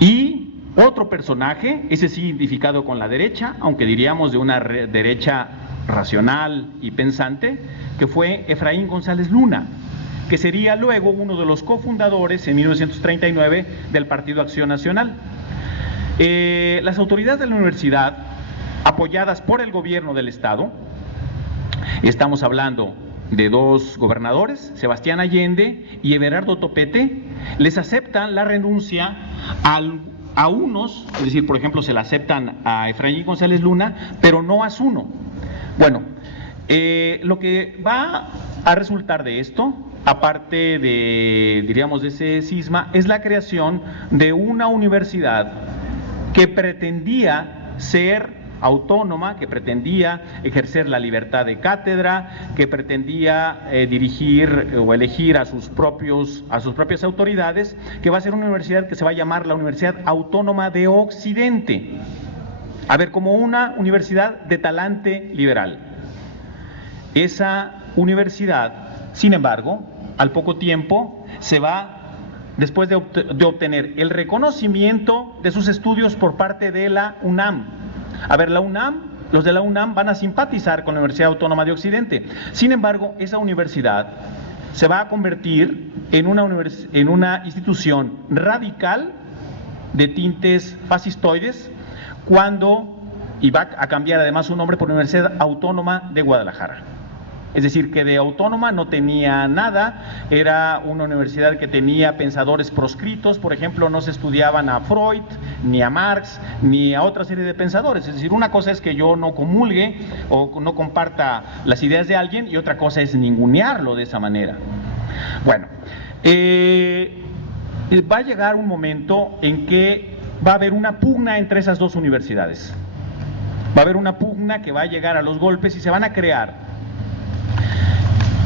y otro personaje, ese sí identificado con la derecha, aunque diríamos de una derecha racional y pensante, que fue Efraín González Luna, que sería luego uno de los cofundadores en 1939 del Partido Acción Nacional. Las autoridades de la universidad, apoyadas por el gobierno del estado, estamos hablando de 2 gobernadores, Sebastián Allende y Everardo Topete, les aceptan la renuncia a unos, es decir, por ejemplo, se la aceptan a Efraín González Luna, pero no a Zuno. Bueno, lo que va a resultar de esto, aparte de ese cisma, es la creación de una universidad que pretendía ser autónoma, que pretendía ejercer la libertad de cátedra, que pretendía dirigir o elegir a sus propias autoridades, que va a ser una universidad que se va a llamar la Universidad Autónoma de Occidente. A ver, como una universidad de talante liberal. Esa universidad, sin embargo, al poco tiempo se va, después de obtener el reconocimiento de sus estudios por parte de la UNAM. A ver, los de la UNAM van a simpatizar con la Universidad Autónoma de Occidente. Sin embargo, esa universidad se va a convertir en una institución radical de tintes fascistoides y va a cambiar además su nombre por Universidad Autónoma de Guadalajara. es decir, que de autónoma no tenía nada, era una universidad que tenía pensadores proscritos, por ejemplo, no se estudiaban a Freud, ni a Marx, ni a otra serie de pensadores, es decir, una cosa es que yo no comulgue o no comparta las ideas de alguien y otra cosa es ningunearlo de esa manera. Bueno, va a llegar un momento en que va a haber una pugna entre esas dos universidades. Va a haber una pugna que va a llegar a los golpes y se van a crear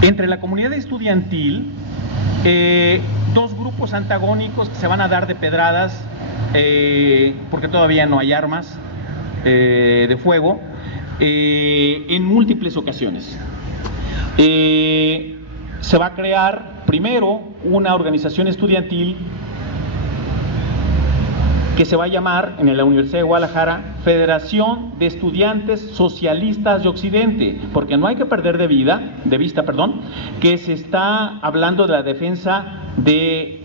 entre la comunidad estudiantil dos grupos antagónicos que se van a dar de pedradas porque todavía no hay armas de fuego en múltiples ocasiones. Se va a crear primero una organización estudiantil que se va a llamar en la Universidad de Guadalajara Federación de Estudiantes Socialistas de Occidente, porque no hay que perder de vista, que se está hablando de la defensa de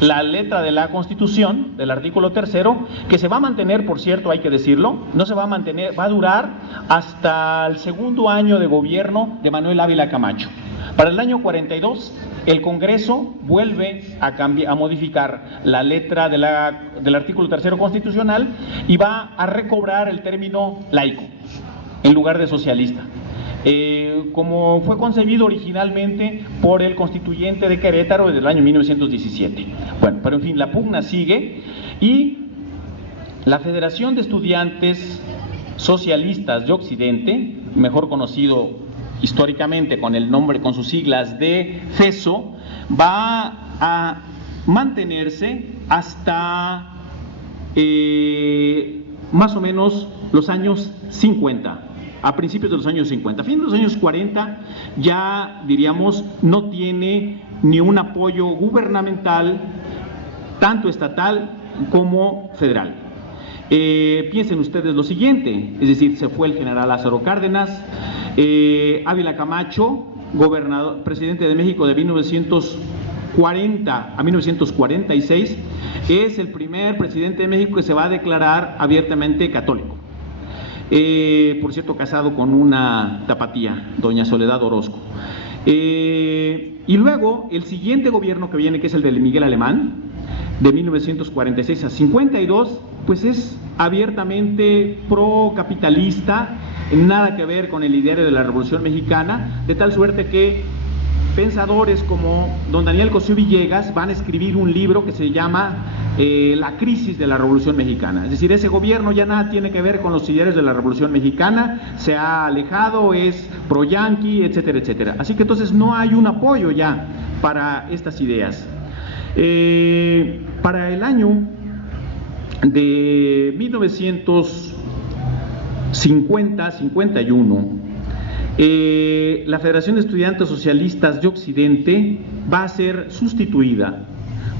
la letra de la Constitución, del artículo 3º, que se va a mantener, por cierto, hay que decirlo, no se va a mantener, va a durar hasta el segundo año de gobierno de Manuel Ávila Camacho. Para el año 42, el Congreso vuelve a modificar la letra del artículo 3º constitucional y va a recobrar el término laico en lugar de socialista, como fue concebido originalmente por el constituyente de Querétaro desde el año 1917. Bueno, pero en fin, la pugna sigue y la Federación de Estudiantes Socialistas de Occidente, mejor conocido históricamente con el nombre, con sus siglas de FESO, va a mantenerse hasta más o menos los años 50, a principios de los años 50. A fines de los años 40 ya, diríamos, no tiene ni un apoyo gubernamental, tanto estatal como federal. Piensen ustedes lo siguiente, es decir, se fue el general Lázaro Cárdenas, Ávila Camacho, presidente de México de 1940 a 1946, es el primer presidente de México que se va a declarar abiertamente católico. Por cierto, casado con una tapatía, doña Soledad Orozco. Y luego, el siguiente gobierno que viene, que es el de Miguel Alemán, de 1946 a 52, pues es abiertamente procapitalista, nada que ver con el ideario de la Revolución Mexicana, de tal suerte que pensadores como don Daniel Cosío Villegas van a escribir un libro que se llama La crisis de la Revolución Mexicana. Es decir, ese gobierno ya nada tiene que ver con los idearios de la Revolución Mexicana, se ha alejado, es pro-yanqui, etcétera, etcétera. Así que entonces no hay un apoyo ya para estas ideas. Para el año de 1950-51, la Federación de Estudiantes Socialistas de Occidente va a ser sustituida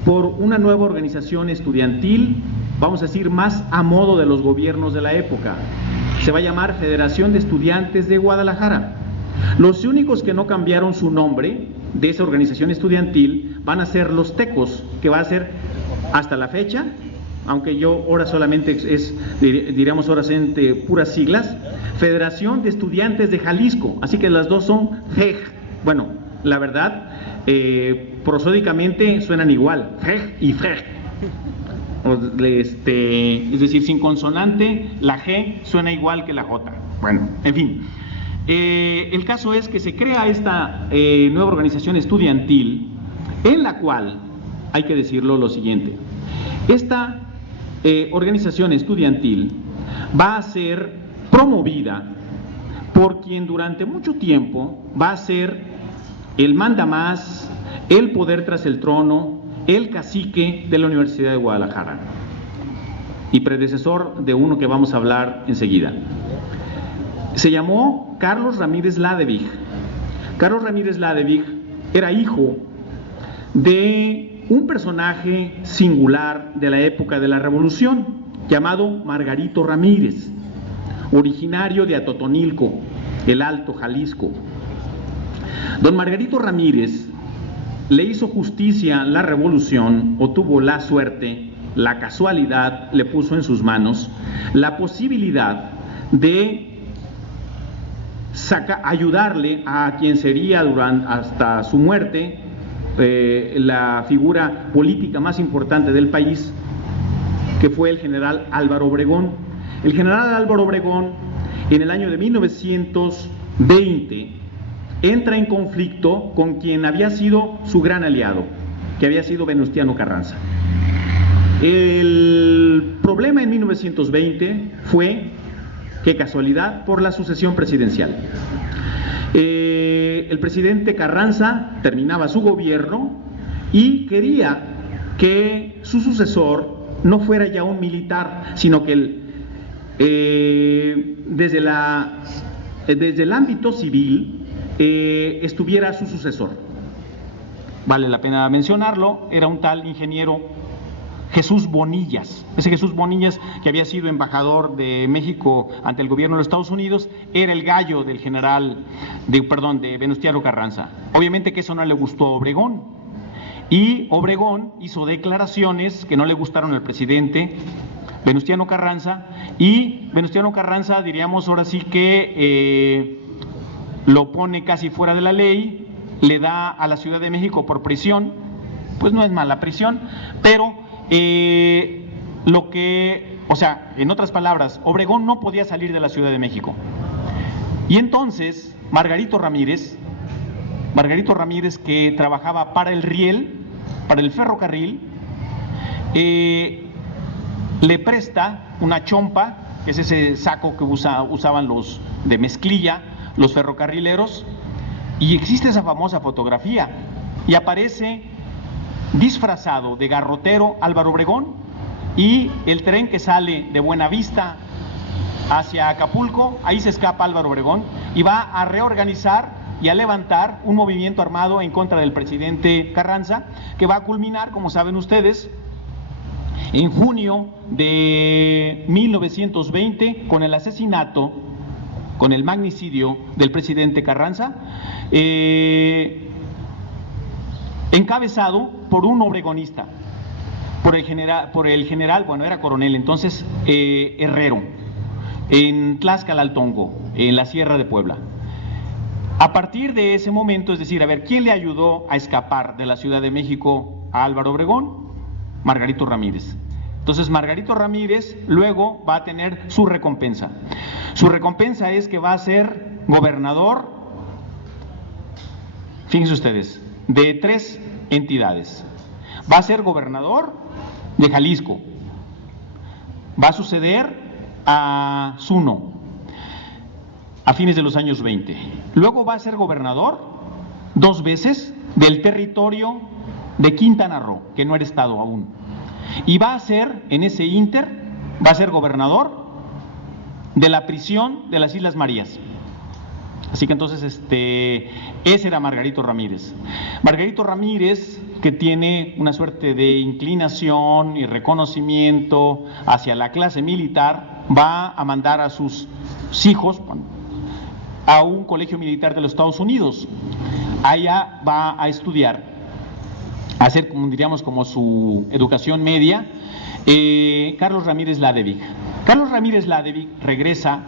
por una nueva organización estudiantil, vamos a decir, más a modo de los gobiernos de la época. Se va a llamar Federación de Estudiantes de Guadalajara. Los únicos que no cambiaron su nombre de esa organización estudiantil van a ser los tecos, que va a ser hasta la fecha, aunque yo ahora solamente diríamos ahora entre puras siglas, Federación de Estudiantes de Jalisco, así que las dos son FEJ. Bueno, la verdad, prosódicamente suenan igual, FEJ y FEJ. Es decir, sin consonante, la G suena igual que la J. Bueno, en fin. El caso es que se crea esta nueva organización estudiantil, en la cual, hay que decirlo lo siguiente, esta organización estudiantil va a ser promovida por quien durante mucho tiempo va a ser el mandamás, el poder tras el trono, el cacique de la Universidad de Guadalajara y predecesor de uno que vamos a hablar enseguida. Se llamó Carlos Ramírez Ladevig. Carlos Ramírez Ladevig era hijo de un personaje singular de la época de la Revolución, llamado Margarito Ramírez, originario de Atotonilco, el Alto Jalisco. Don Margarito Ramírez le hizo justicia a la Revolución, o tuvo la suerte, la casualidad le puso en sus manos la posibilidad de ayudarle a quien sería hasta su muerte la figura política más importante del país, que fue el general Álvaro Obregón. El general Álvaro Obregón, en el año de 1920, entra en conflicto con quien había sido su gran aliado, que había sido Venustiano Carranza. El problema en 1920 fue, qué casualidad, por la sucesión presidencial. El presidente Carranza terminaba su gobierno y quería que su sucesor no fuera ya un militar, sino que desde el ámbito civil estuviera su sucesor. Vale la pena mencionarlo, era un tal ingeniero Jesús Bonillas. Ese Jesús Bonillas, que había sido embajador de México ante el gobierno de los Estados Unidos, era el gallo del de Venustiano Carranza. Obviamente que eso no le gustó a Obregón, y Obregón hizo declaraciones que no le gustaron al presidente Venustiano Carranza, y Venustiano Carranza, diríamos ahora sí que lo pone casi fuera de la ley, le da a la Ciudad de México por prisión. Pues no es mala prisión, pero en otras palabras, Obregón no podía salir de la Ciudad de México. Y entonces Margarito Ramírez, que trabajaba para el riel, para el ferrocarril, le presta una chompa, que es ese saco que usaban los de mezclilla, los ferrocarrileros, y existe esa famosa fotografía, y aparece disfrazado de garrotero Álvaro Obregón, y el tren que sale de Buenavista hacia Acapulco, ahí se escapa Álvaro Obregón y va a reorganizar y a levantar un movimiento armado en contra del presidente Carranza, que va a culminar, como saben ustedes, en junio de 1920 con el asesinato, con el magnicidio del presidente Carranza, encabezado por un obregonista, por el general, bueno, era coronel entonces, Herrero, en Tlaxcalaltongo, en la Sierra de Puebla. A partir de ese momento, es decir, a ver, ¿quién le ayudó a escapar de la Ciudad de México a Álvaro Obregón? Margarito Ramírez. Entonces Margarito Ramírez luego va a tener su recompensa. Su recompensa es que va a ser gobernador, fíjense ustedes, de 3 entidades. Va a ser gobernador de Jalisco, va a suceder a Zuno a fines de los años 20. Luego va a ser gobernador 2 veces del territorio de Quintana Roo, que no era estado aún. Y va a ser, en ese ínter, va a ser gobernador de la prisión de las Islas Marías. Así que entonces ese era Margarito Ramírez. Margarito Ramírez, que tiene una suerte de inclinación y reconocimiento hacia la clase militar, va a mandar a sus hijos a un colegio militar de los Estados Unidos. Allá va a estudiar, a hacer, como diríamos, como su educación media, Carlos Ramírez Ladevig. Carlos Ramírez Ladevig regresa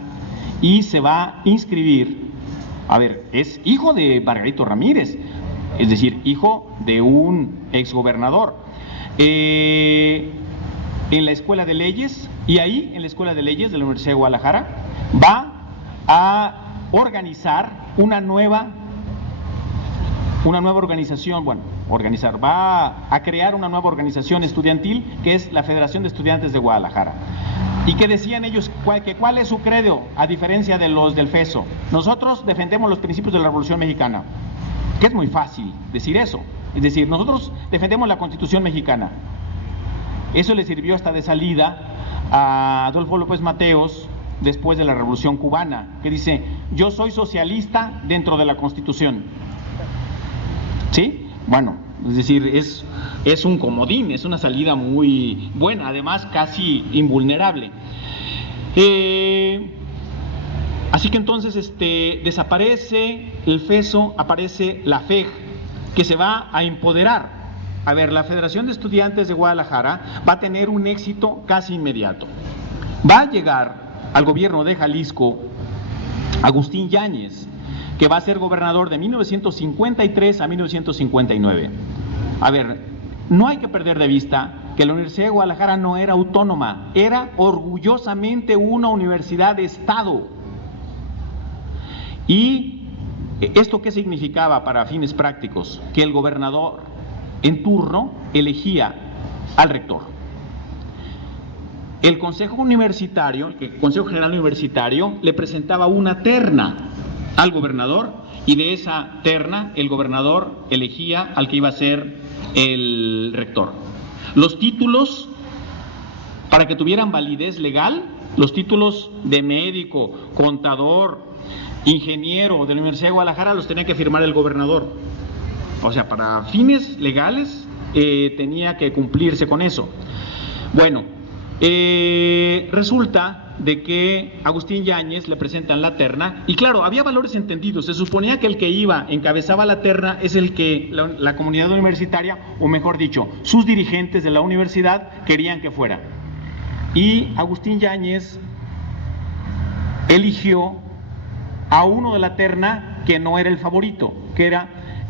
y se va a inscribir. A ver, es hijo de Margarito Ramírez, es decir, hijo de un exgobernador, en la Escuela de Leyes, y ahí, en la Escuela de Leyes de la Universidad de Guadalajara, va a organizar una nueva organización, va a crear una nueva organización estudiantil, que es la Federación de Estudiantes de Guadalajara. ¿Y qué decían ellos? ¿Cuál es su credo, a diferencia de los del FESO? Nosotros defendemos los principios de la Revolución Mexicana, que es muy fácil decir eso. Es decir, nosotros defendemos la Constitución mexicana. Eso le sirvió hasta de salida a Adolfo López Mateos después de la Revolución Cubana, que dice: yo soy socialista dentro de la Constitución. ¿Sí? Bueno, es decir, es un comodín, es una salida muy buena, además casi invulnerable. Así que entonces desaparece el FESO, aparece la FEG, que se va a empoderar. A ver, la Federación de Estudiantes de Guadalajara va a tener un éxito casi inmediato. Va a llegar al gobierno de Jalisco Agustín Yáñez, que va a ser gobernador de 1953 a 1959. A ver, no hay que perder de vista que la Universidad de Guadalajara no era autónoma, era orgullosamente una universidad de Estado. ¿Y esto qué significaba para fines prácticos? Que el gobernador en turno elegía al rector. El Consejo Universitario, el Consejo General Universitario, le presentaba una terna al gobernador y de esa terna el gobernador elegía al que iba a ser el rector. Los títulos, para que tuvieran validez legal, los títulos de médico, contador, ingeniero de la Universidad de Guadalajara los tenía que firmar el gobernador. O sea, para fines legales tenía que cumplirse con eso. Bueno, resulta de que Agustín Yáñez le presentan la terna y claro, había valores entendidos. Se suponía que el que encabezaba la terna es el que la comunidad universitaria, o mejor dicho, sus dirigentes de la universidad querían que fuera. Y Agustín Yáñez eligió a uno de la terna que no era el favorito, que era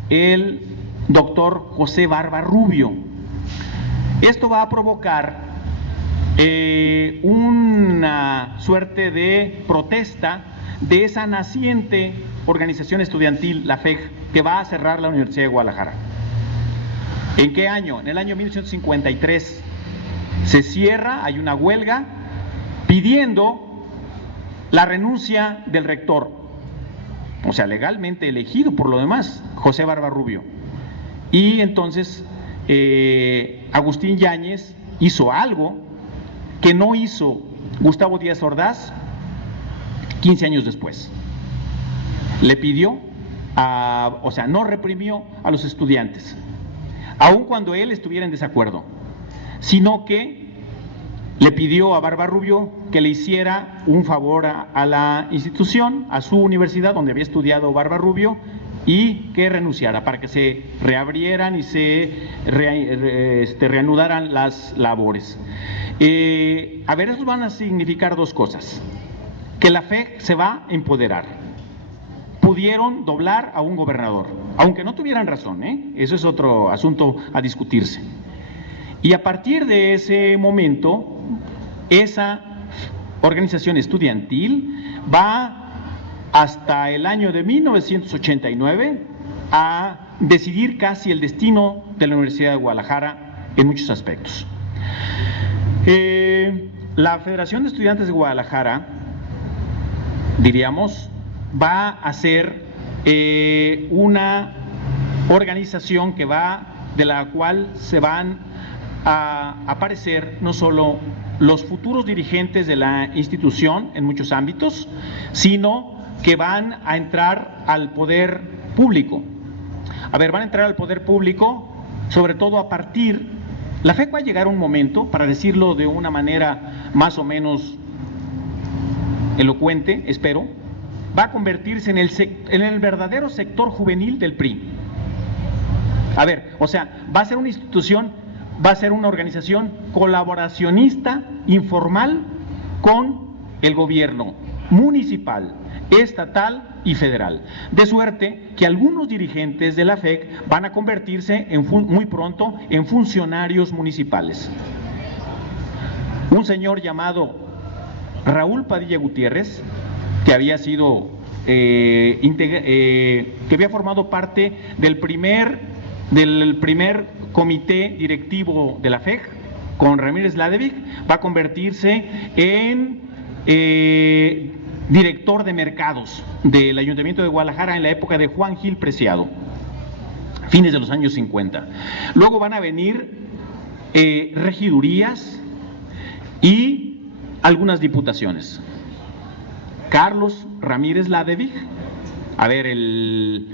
el doctor José Barba Rubio. Esto va a provocar una suerte de protesta de esa naciente organización estudiantil, la FEG, que va a cerrar la Universidad de Guadalajara. ¿En qué año? En el año 1953 se cierra, hay una huelga pidiendo la renuncia del rector, o sea, legalmente elegido por lo demás, José Barba Rubio. Y entonces Agustín Yáñez hizo algo que no hizo Gustavo Díaz Ordaz 15 años después. Le pidió, o sea, no reprimió a los estudiantes, aun cuando él estuviera en desacuerdo, sino que le pidió a Barba Rubio que le hiciera un favor a la institución, a su universidad donde había estudiado Barba Rubio, y que renunciara para que se reabrieran y se reanudaran las labores. A ver, eso van a significar dos cosas: que la FEG se va a empoderar. Pudieron doblar a un gobernador, aunque no tuvieran razón, eso es otro asunto a discutirse. Y a partir de ese momento, esa organización estudiantil va hasta el año de 1989 a decidir casi el destino de la Universidad de Guadalajara en muchos aspectos. La Federación de Estudiantes de Guadalajara, diríamos, va a ser una organización de la cual se van a aparecer no solo los futuros dirigentes de la institución en muchos ámbitos, sino que van a entrar al poder público. A ver, van a entrar al poder público sobre todo a partir, la FEC va a llegar un momento, para decirlo de una manera más o menos elocuente, espero, va a convertirse en el verdadero sector juvenil del PRI. A ver, o sea, va a ser una institución, va a ser una organización colaboracionista, informal, con el gobierno municipal, estatal y federal, de suerte que algunos dirigentes de la FEC van a convertirse muy pronto en funcionarios municipales. Un señor llamado Raúl Padilla Gutiérrez, que había sido que había formado parte del primer comité directivo de la FEC con Ramírez Ladevig, va a convertirse en director de mercados del Ayuntamiento de Guadalajara en la época de Juan Gil Preciado, fines de los años 50. Luego van a venir regidurías y algunas diputaciones. Carlos Ramírez Ladevig, a ver, el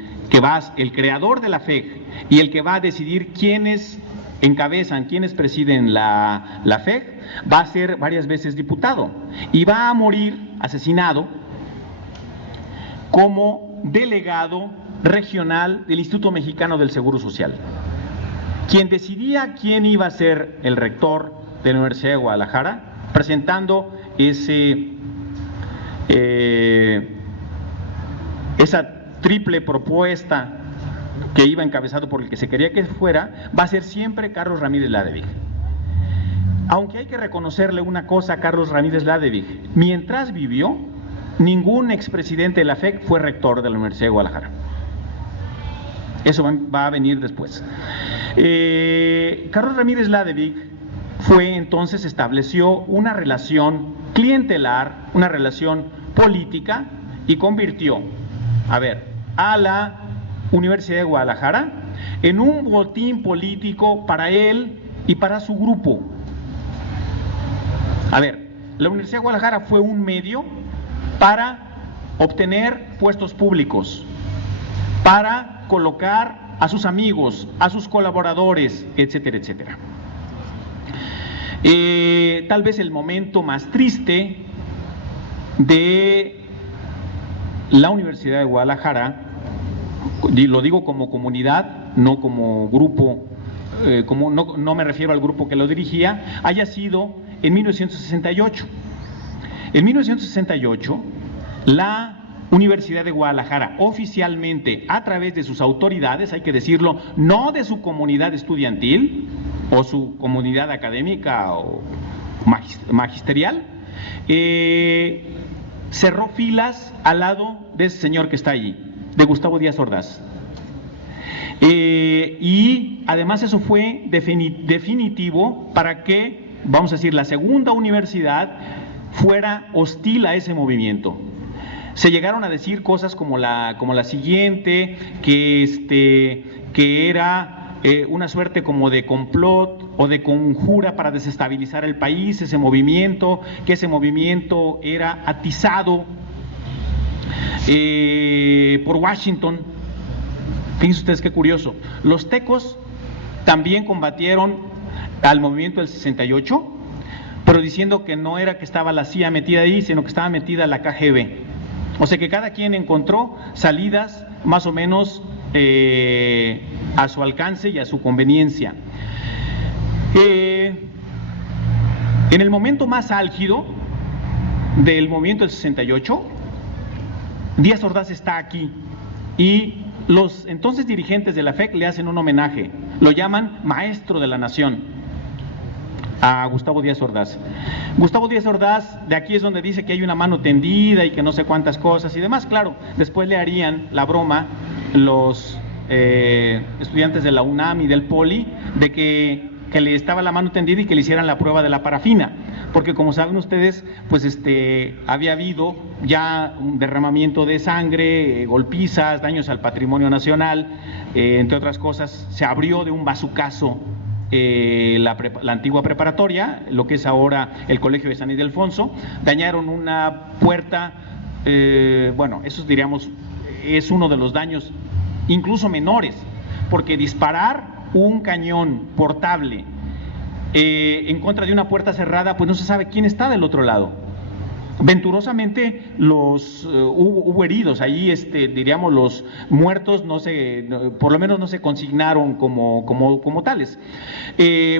creador de la FEG y el que va a decidir quiénes encabezan, quiénes presiden la FEG, va a ser varias veces diputado y va a morir asesinado como delegado regional del Instituto Mexicano del Seguro Social. Quien decidía quién iba a ser el rector de la Universidad de Guadalajara, presentando esa triple propuesta que iba encabezado por el que se quería que fuera, va a ser siempre Carlos Ramírez Ladevig. Aunque hay que reconocerle una cosa a Carlos Ramírez Ladevig: mientras vivió, ningún expresidente de la FEC fue rector de la Universidad de Guadalajara. Eso va a venir después. Carlos Ramírez Ladevig estableció una relación clientelar, una relación política, y convirtió, a la Universidad de Guadalajara en un botín político para él y para su grupo. La Universidad de Guadalajara fue un medio para obtener puestos públicos, para colocar a sus amigos, a sus colaboradores, etcétera, etcétera. Tal vez el momento más triste de la Universidad de Guadalajara, lo digo como comunidad, no como grupo, no me refiero al grupo que lo dirigía, haya sido en 1968. En 1968, la Universidad de Guadalajara, oficialmente, a través de sus autoridades, hay que decirlo, no de su comunidad estudiantil o su comunidad académica o magisterial, cerró filas al lado de ese señor que está allí, de Gustavo Díaz Ordaz. Y además eso fue definitivo para que, vamos a decir, la segunda universidad fuera hostil a ese movimiento. Se llegaron a decir cosas como la siguiente, que era una suerte como de complot o de conjura para desestabilizar el país, ese movimiento, que ese movimiento era atizado por Washington. Fíjense ustedes qué curioso. Los tecos también combatieron al movimiento del 68, pero diciendo que no era que estaba la CIA metida ahí, sino que estaba metida la KGB. O sea que cada quien encontró salidas más o menos a su alcance y a su conveniencia. En el momento más álgido del movimiento del 68, Díaz Ordaz está aquí y los entonces dirigentes de la FEC le hacen un homenaje, lo llaman maestro de la nación a Gustavo Díaz Ordaz. Gustavo Díaz Ordaz, de aquí es donde dice que hay una mano tendida y que no sé cuántas cosas y demás. Claro, después le harían la broma los estudiantes de la UNAM y del Poli de que le estaba la mano tendida y que le hicieran la prueba de la parafina, porque como saben ustedes, pues había habido ya un derramamiento de sangre, golpizas, daños al patrimonio nacional, entre otras cosas, se abrió de un bazucazo la antigua preparatoria, lo que es ahora el Colegio de San Ildefonso, dañaron una puerta, eso diríamos es uno de los daños incluso menores, porque disparar un cañón portable en contra de una puerta cerrada, pues no se sabe quién está del otro lado. Venturosamente hubo heridos, ahí diríamos los muertos por lo menos no se consignaron como tales.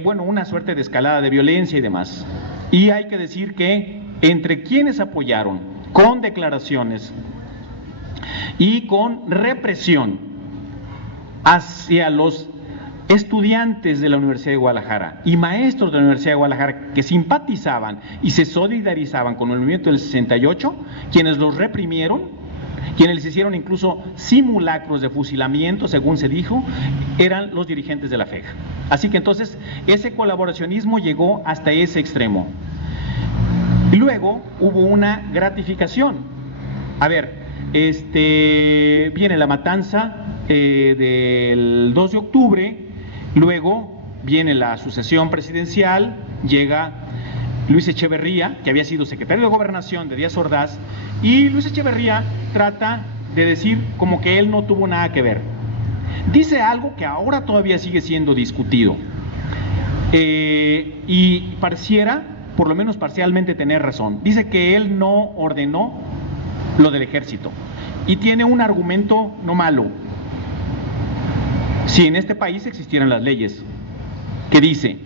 Una suerte de escalada de violencia y demás. Y hay que decir que entre quienes apoyaron con declaraciones y con represión hacia los estudiantes de la Universidad de Guadalajara y maestros de la Universidad de Guadalajara que simpatizaban y se solidarizaban con el movimiento del 68, quienes los reprimieron, quienes les hicieron incluso simulacros de fusilamiento, según se dijo, eran los dirigentes de la FEG. Así que entonces ese colaboracionismo llegó hasta ese extremo. Y luego hubo una gratificación. Viene la matanza del 2 de octubre, luego viene la sucesión presidencial, llega Luis Echeverría, que había sido secretario de Gobernación de Díaz Ordaz, y Luis Echeverría trata de decir como que él no tuvo nada que ver. Dice algo que ahora todavía sigue siendo discutido, y pareciera, por lo menos parcialmente, tener razón. Dice que él no ordenó lo del ejército, y tiene un argumento no malo. Si en este país existieran las leyes, que dice: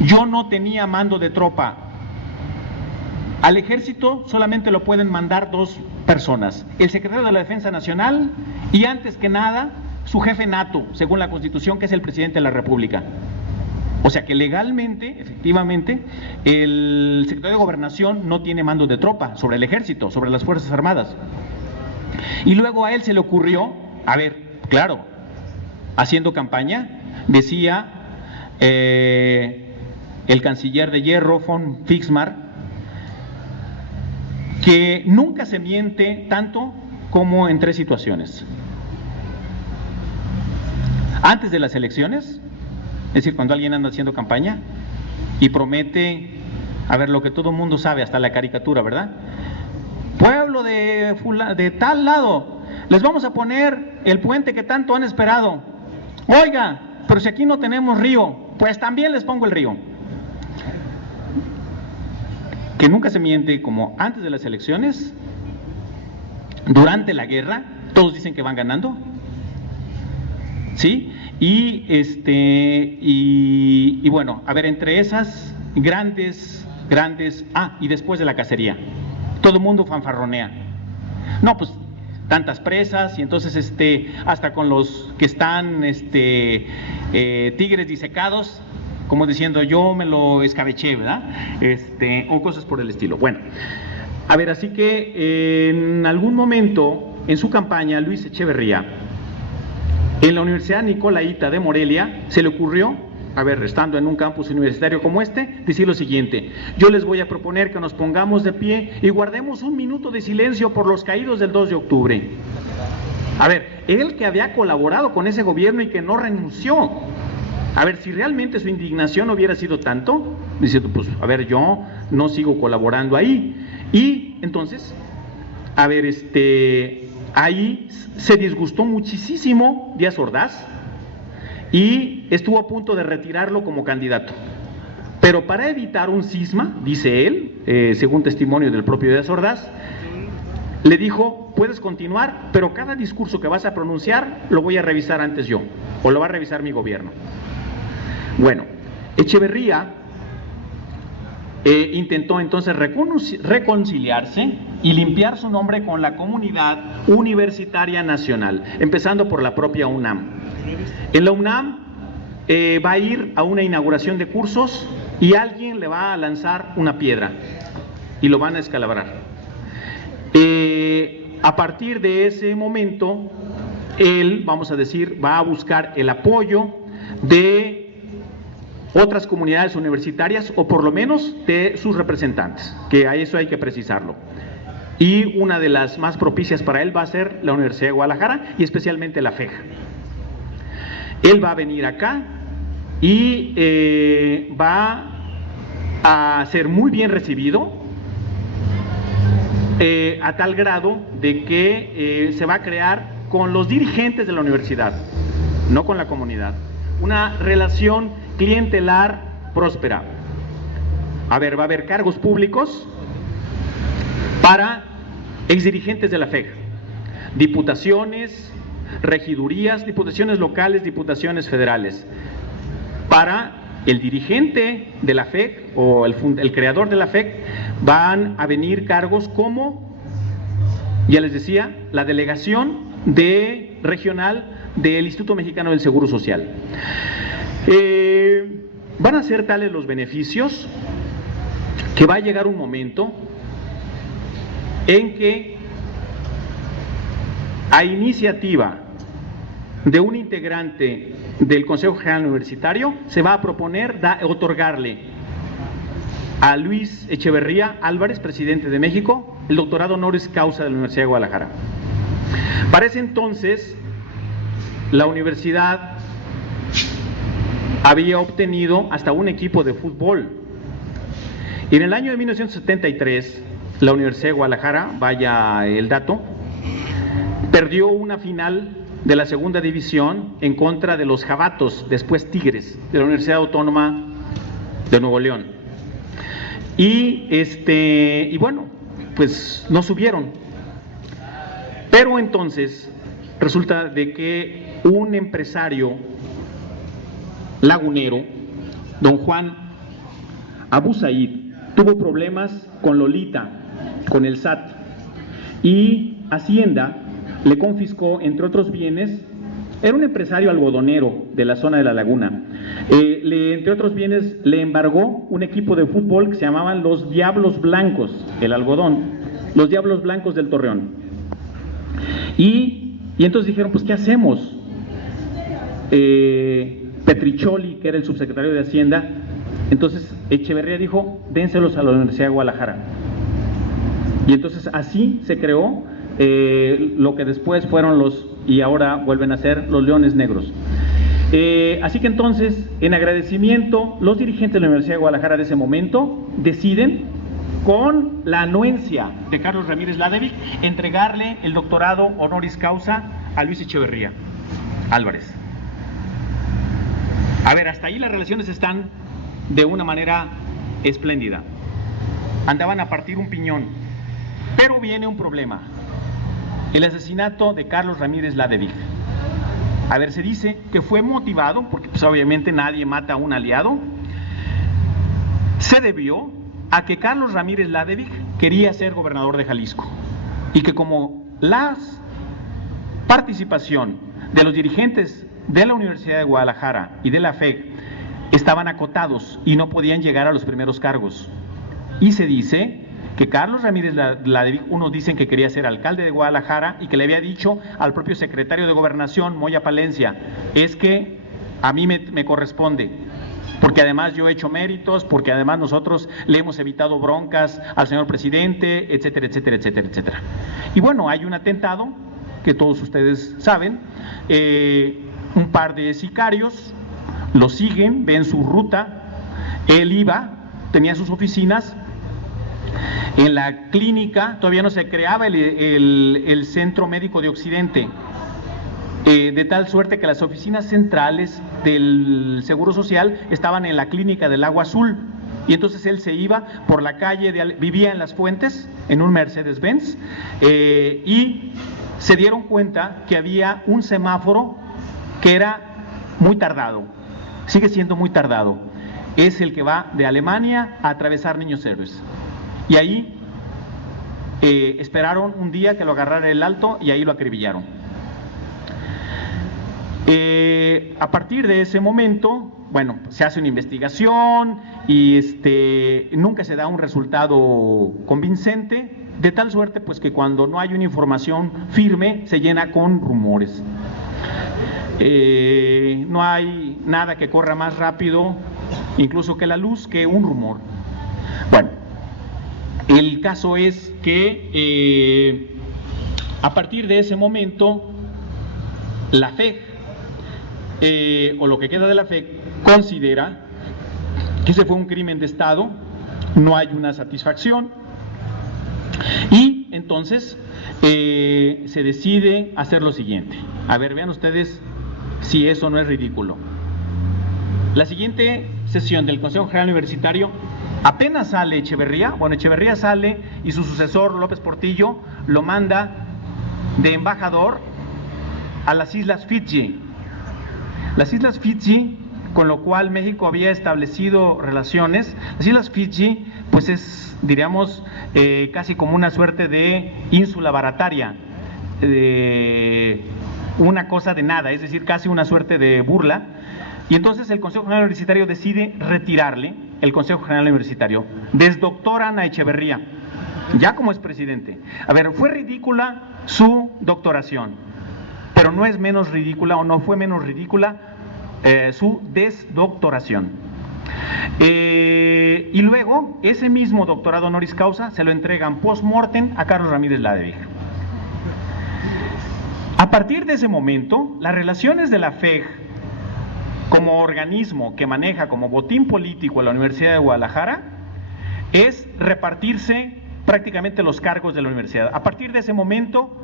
yo no tenía mando de tropa, al ejército solamente lo pueden mandar 2 personas: el secretario de la Defensa Nacional y, antes que nada, su jefe nato, según la Constitución, que es el presidente de la República. O sea que legalmente, efectivamente, el secretario de Gobernación no tiene mando de tropa sobre el ejército, sobre las Fuerzas Armadas. Y luego a él se le ocurrió, a ver, claro, haciendo campaña, decía el canciller de hierro, von Fixmar, que nunca se miente tanto como en tres situaciones: antes de las elecciones, es decir, cuando alguien anda haciendo campaña y promete, a ver, lo que todo el mundo sabe, hasta la caricatura, ¿verdad? Pueblo de tal lado, les vamos a poner el puente que tanto han esperado. Oiga, pero si aquí no tenemos río, pues también les pongo el río. Que nunca se miente como antes de las elecciones, durante la guerra, todos dicen que van ganando, ¿sí? Y bueno, a ver, entre esas grandes, y después de la cacería, todo el mundo fanfarronea. No, pues tantas presas, y entonces hasta con los que están tigres disecados, como diciendo yo me lo escabeché, ¿verdad? O cosas por el estilo. Bueno, a ver, así que en algún momento en su campaña, Luis Echeverría, en la Universidad Nicolaita de Morelia, se le ocurrió, a ver, estando en un campus universitario como decir lo siguiente: yo les voy a proponer que nos pongamos de pie y guardemos un minuto de silencio por los caídos del 2 de octubre. A ver, él que había colaborado con ese gobierno y que no renunció. A ver, si realmente su indignación hubiera sido tanto, diciendo, pues, a ver, yo no sigo colaborando ahí. Y entonces, a ver, ahí se disgustó muchísimo Díaz Ordaz y estuvo a punto de retirarlo como candidato. Pero para evitar un cisma, dice él, según testimonio del propio Díaz Ordaz, le dijo: puedes continuar, pero cada discurso que vas a pronunciar lo voy a revisar antes yo, o lo va a revisar mi gobierno. Bueno, Echeverría intentó entonces reconciliarse y limpiar su nombre con la comunidad universitaria nacional, empezando por la propia UNAM. En la UNAM va a ir a una inauguración de cursos y alguien le va a lanzar una piedra y lo van a escalabrar. A partir de ese momento, él, vamos a decir, va a buscar el apoyo de otras comunidades universitarias, o por lo menos de sus representantes, que a eso hay que precisarlo. Y una de las más propicias para él va a ser la Universidad de Guadalajara y especialmente la FEJ. Él va a venir acá y va a ser muy bien recibido, a tal grado de que se va a crear con los dirigentes de la universidad, no con la comunidad, una relación clientelar próspera. A ver, va a haber cargos públicos para exdirigentes de la FEJ, diputaciones, regidurías, diputaciones locales, diputaciones federales. Para el dirigente de la FEJ o el creador de la FEJ van a venir cargos como, ya les decía, la delegación regional del Instituto Mexicano del Seguro Social. Van a ser tales los beneficios que va a llegar un momento en que, a iniciativa de un integrante del Consejo General Universitario, se va a proponer otorgarle a Luis Echeverría Álvarez, presidente de México, el doctorado honoris causa de la Universidad de Guadalajara. Para ese entonces, la universidad había obtenido hasta un equipo de fútbol. Y en el año de 1973, la Universidad de Guadalajara, vaya el dato, perdió una final de la segunda división en contra de los Jabatos, después Tigres, de la Universidad Autónoma de Nuevo León. Y bueno, pues no subieron. Pero entonces resulta de que un empresario lagunero, don Juan Abu Said, tuvo problemas con Lolita, con el SAT, y Hacienda le confiscó, entre otros bienes. Era un empresario algodonero de la zona de La Laguna. Entre otros bienes, le embargó un equipo de fútbol que se llamaban los Diablos Blancos, el algodón, los Diablos Blancos del Torreón. Y entonces dijeron, pues, ¿qué hacemos? Petricholi, que era el subsecretario de Hacienda, entonces Echeverría dijo, dénselos a la Universidad de Guadalajara. Y entonces así se creó lo que después fueron y ahora vuelven a ser los Leones Negros. Así que entonces, en agradecimiento, los dirigentes de la Universidad de Guadalajara de ese momento deciden, con la anuencia de Carlos Ramírez Ladevig, entregarle el doctorado honoris causa a Luis Echeverría Álvarez. A ver, hasta ahí las relaciones están de una manera espléndida. Andaban a partir un piñón. Pero viene un problema. El asesinato de Carlos Ramírez Ladevig. A ver, se dice que fue motivado, porque pues obviamente nadie mata a un aliado, se debió a que Carlos Ramírez Ladevig quería ser gobernador de Jalisco y que como la participación de los dirigentes de la Universidad de Guadalajara y de la FEG estaban acotados y no podían llegar a los primeros cargos. Y se dice que Carlos Ramírez Ladevig, unos dicen que quería ser alcalde de Guadalajara y que le había dicho al propio secretario de Gobernación, Moya Palencia, es que a mí me corresponde, porque además yo he hecho méritos, porque además nosotros le hemos evitado broncas al señor presidente, etcétera, etcétera, etcétera, etcétera. Y bueno, hay un atentado que todos ustedes saben, un par de sicarios lo siguen, ven su ruta, él iba, tenía sus oficinas en la clínica, todavía no se creaba el Centro Médico de Occidente, de tal suerte que las oficinas centrales del Seguro Social estaban en la clínica del Agua Azul, y entonces él se iba por la calle, vivía en Las Fuentes, en un Mercedes-Benz, y se dieron cuenta que había un semáforo que era muy tardado, sigue siendo muy tardado, es el que va de Alemania a atravesar Niños Héroes. Y ahí esperaron un día que lo agarrara el alto y ahí lo acribillaron. A partir de ese momento, bueno, se hace una investigación y nunca se da un resultado convincente, de tal suerte pues que cuando no hay una información firme se llena con rumores. No hay nada que corra más rápido, incluso que la luz, que un rumor. Bueno, el caso es que a partir de ese momento la FEG, o lo que queda de la FEG, considera que ese fue un crimen de Estado, no hay una satisfacción, y entonces se decide hacer lo siguiente. A ver, vean ustedes si eso no es ridículo. La siguiente sesión del Consejo General Universitario, apenas sale Echeverría, bueno, Echeverría sale y su sucesor López Portillo lo manda de embajador a las Islas Fiji. Las Islas Fiji, con lo cual México había establecido relaciones. Las Islas Fiji, pues es, diríamos, casi como una suerte de ínsula barataria, una cosa de nada, es decir, casi una suerte de burla. Y entonces el Consejo General Universitario decide retirarle el Consejo General Universitario. Desdoctoran a Echeverría, ya como es presidente. A ver, fue ridícula su doctoración, pero no es menos ridícula, o no fue menos ridícula su desdoctoración. Y luego, ese mismo doctorado honoris causa se lo entregan post-mortem a Carlos Ramírez Ladevig. A partir de ese momento, las relaciones de la FEG como organismo que maneja como botín político a la Universidad de Guadalajara es repartirse prácticamente los cargos de la universidad. A partir de ese momento,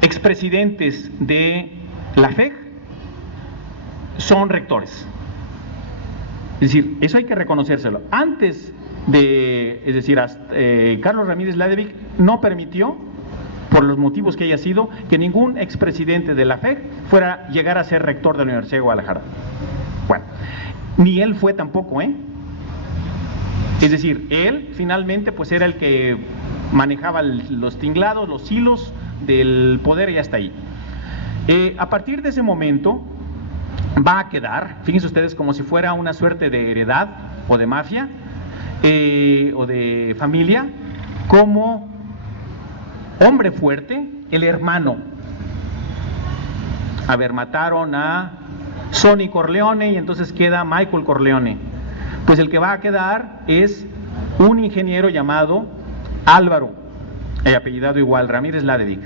expresidentes de la FEG son rectores. Es decir, eso hay que reconocérselo. Antes de, es decir, Carlos Ramírez Ladevig no permitió, por los motivos que haya sido, que ningún expresidente de la FEG fuera llegar a ser rector de la Universidad de Guadalajara. Bueno, ni él fue tampoco, Es decir, él finalmente pues era el que manejaba los tinglados, los hilos del poder y hasta ahí. A partir de ese momento va a quedar, fíjense ustedes, como si fuera una suerte de heredad o de mafia o de familia, como hombre fuerte, el hermano. A ver, mataron a Sonny Corleone y entonces queda Michael Corleone. Pues el que va a quedar es un ingeniero llamado Álvaro, apellidado igual, Ramírez Ladevic,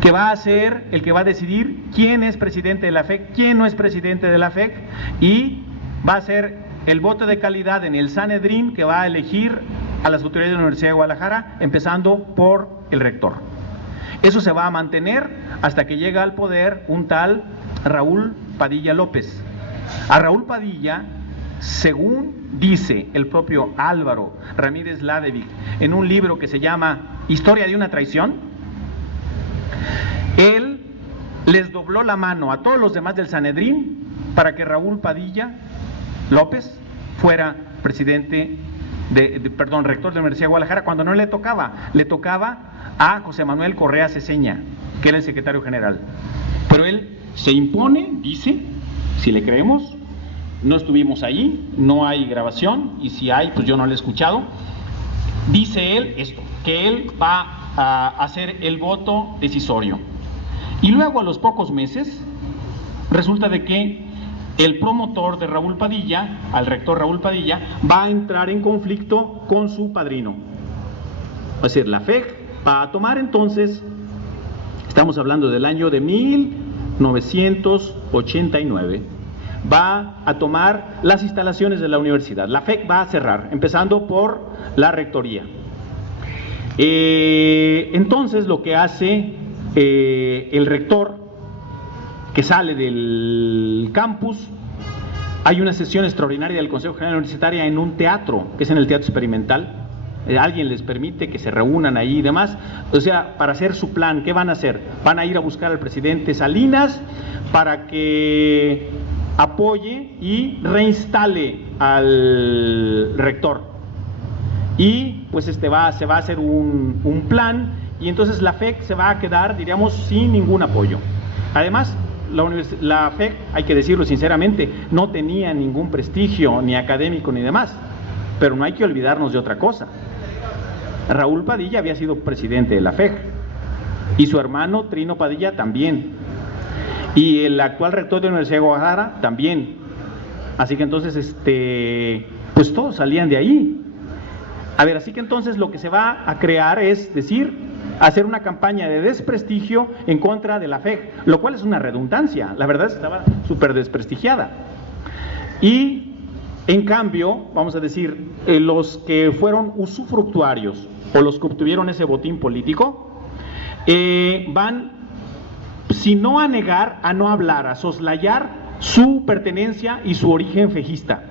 que va a ser el que va a decidir quién es presidente de la FEC, quién no es presidente de la FEC, y va a ser el voto de calidad en el Sanedrín que va a elegir a las autoridades de la Universidad de Guadalajara, empezando por el rector. Eso se va a mantener hasta que llega al poder un tal Raúl Padilla López. A Raúl Padilla, según dice el propio Álvaro Ramírez Ladevic en un libro que se llama Historia de una traición, él les dobló la mano a todos los demás del Sanedrín para que Raúl Padilla López fuera presidente rector de la Universidad de Guadalajara, cuando no le tocaba a José Manuel Correa Ceseña, que era el secretario general. Pero él se impone, dice, si le creemos, no estuvimos ahí, no hay grabación, y si hay, pues yo no lo he escuchado. Dice él esto, que él va a hacer el voto decisorio. Y luego, a los pocos meses, resulta de que el promotor de Raúl Padilla, al rector Raúl Padilla, va a entrar en conflicto con su padrino. Es decir, la FEC va a tomar entonces, estamos hablando del año de 1989, va a tomar las instalaciones de la universidad. La FEC va a cerrar, empezando por la rectoría. Entonces, lo que hace el rector, que sale del campus, hay una sesión extraordinaria del Consejo General Universitario en un teatro, que es en el Teatro Experimental. Alguien les permite que se reúnan ahí y demás, o sea, para hacer su plan. ¿Qué van a hacer? Van a ir a buscar al presidente Salinas para que apoye y reinstale al rector. Y pues se va a hacer un plan, y entonces la FEC se va a quedar, diríamos, sin ningún apoyo. Además, la FEC, hay que decirlo sinceramente, no tenía ningún prestigio, ni académico ni demás, pero no hay que olvidarnos de otra cosa. Raúl Padilla había sido presidente de la FEC, y su hermano Trino Padilla también, y el actual rector de la Universidad de Guadalajara también. Así que entonces, pues todos salían de ahí. A ver, así que entonces lo que se va a crear es hacer una campaña de desprestigio en contra de la FEC, lo cual es una redundancia. La verdad es que estaba súper desprestigiada. Y en cambio, vamos a decir, los que fueron usufructuarios o los que obtuvieron ese botín político, van, si no a negar, a no hablar, a soslayar su pertenencia y su origen fejista,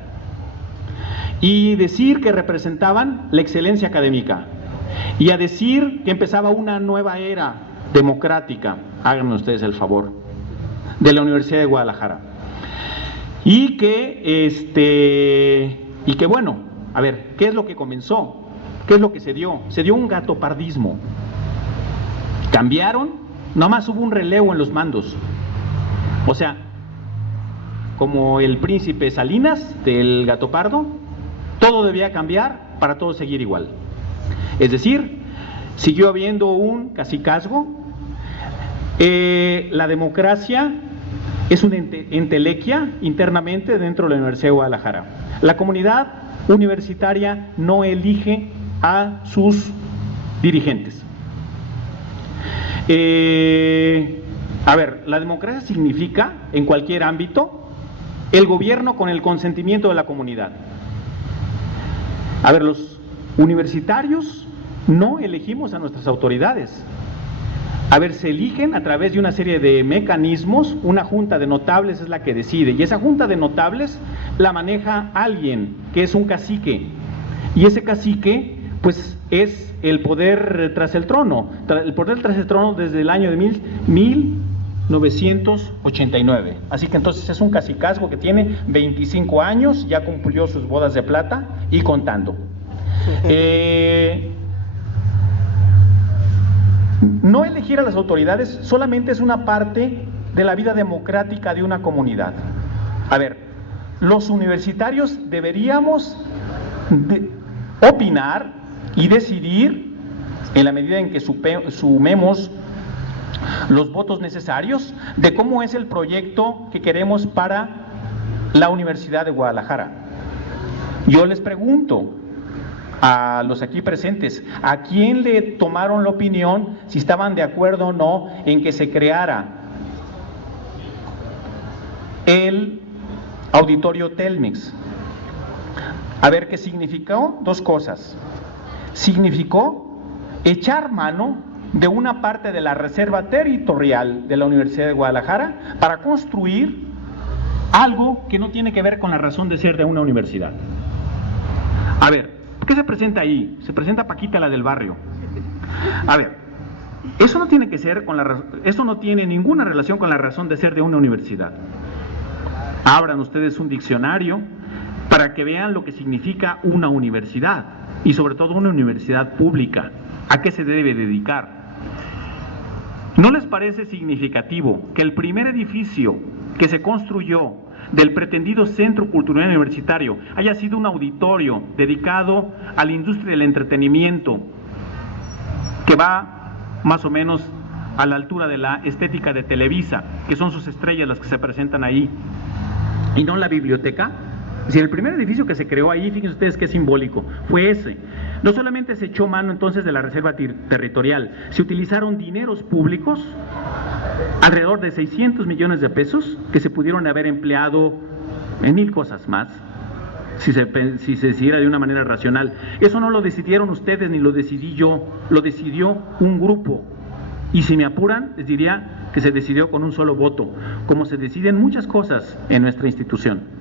y decir que representaban la excelencia académica, y a decir que empezaba una nueva era democrática, háganme ustedes el favor, de la Universidad de Guadalajara. Y que bueno, a ver, ¿qué es lo que comenzó? ¿Qué es lo que se dio? Se dio un gatopardismo. Cambiaron, nomás hubo un relevo en los mandos. O sea, como el príncipe Salinas del Gatopardo, todo debía cambiar para todo seguir igual. Es decir, siguió habiendo un cacicazgo, la democracia es una entelequia internamente dentro de la Universidad de Guadalajara. La comunidad universitaria no elige a sus dirigentes. A ver, la democracia significa, en cualquier ámbito, el gobierno con el consentimiento de la comunidad. A ver, los universitarios no elegimos a nuestras autoridades. A ver, se eligen a través de una serie de mecanismos. Una junta de notables es la que decide, y esa junta de notables la maneja alguien que es un cacique, y ese cacique pues es el poder tras el trono, el poder tras el trono desde el año de 1989. Así que entonces es un cacicazgo que tiene 25 años, ya cumplió sus bodas de plata y contando. No elegir a las autoridades solamente es una parte de la vida democrática de una comunidad. A ver, los universitarios deberíamos opinar y decidir en la medida en que sumemos los votos necesarios de cómo es el proyecto que queremos para la Universidad de Guadalajara. Yo les pregunto a los aquí presentes, ¿a quién le tomaron la opinión si estaban de acuerdo o no en que se creara el auditorio Telmex? A ver, ¿qué significó? Dos cosas. Significó echar mano de una parte de la reserva territorial de la Universidad de Guadalajara para construir algo que no tiene que ver con la razón de ser de una universidad. A ver, ¿qué se presenta ahí? Se presenta Paquita, la del barrio. A ver, eso no tiene que ser eso no tiene ninguna relación con la razón de ser de una universidad. Abran ustedes un diccionario para que vean lo que significa una universidad y sobre todo una universidad pública. ¿A qué se debe dedicar? ¿No les parece significativo que el primer edificio que se construyó del pretendido Centro Cultural Universitario haya sido un auditorio dedicado a la industria del entretenimiento, que va más o menos a la altura de la estética de Televisa, que son sus estrellas las que se presentan ahí, y no la biblioteca? Es decir, el primer edificio que se creó ahí, fíjense ustedes qué simbólico, fue ese. No solamente se echó mano entonces de la reserva territorial, se utilizaron dineros públicos, alrededor de 600 millones de pesos, que se pudieron haber empleado en 1000 cosas más, si se decidiera de una manera racional. Eso no lo decidieron ustedes ni lo decidí yo, lo decidió un grupo. Y si me apuran, les diría que se decidió con un solo voto, como se deciden muchas cosas en nuestra institución.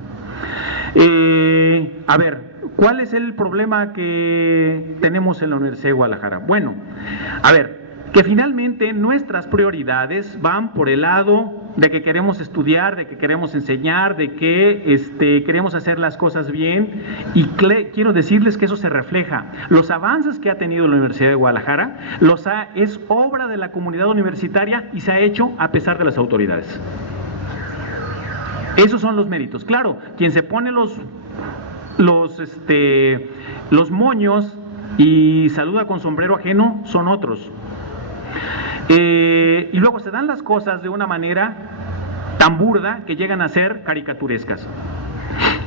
A ver, ¿cuál es el problema que tenemos en la Universidad de Guadalajara? Bueno, a ver, que finalmente nuestras prioridades van por el lado de que queremos estudiar, de que queremos enseñar, de que queremos hacer las cosas bien, y quiero decirles que eso se refleja. Los avances que ha tenido la Universidad de Guadalajara es obra de la comunidad universitaria y se ha hecho a pesar de las autoridades. Esos son los méritos. Claro, quien se pone los moños y saluda con sombrero ajeno son otros. Y luego se dan las cosas de una manera tan burda que llegan a ser caricaturescas.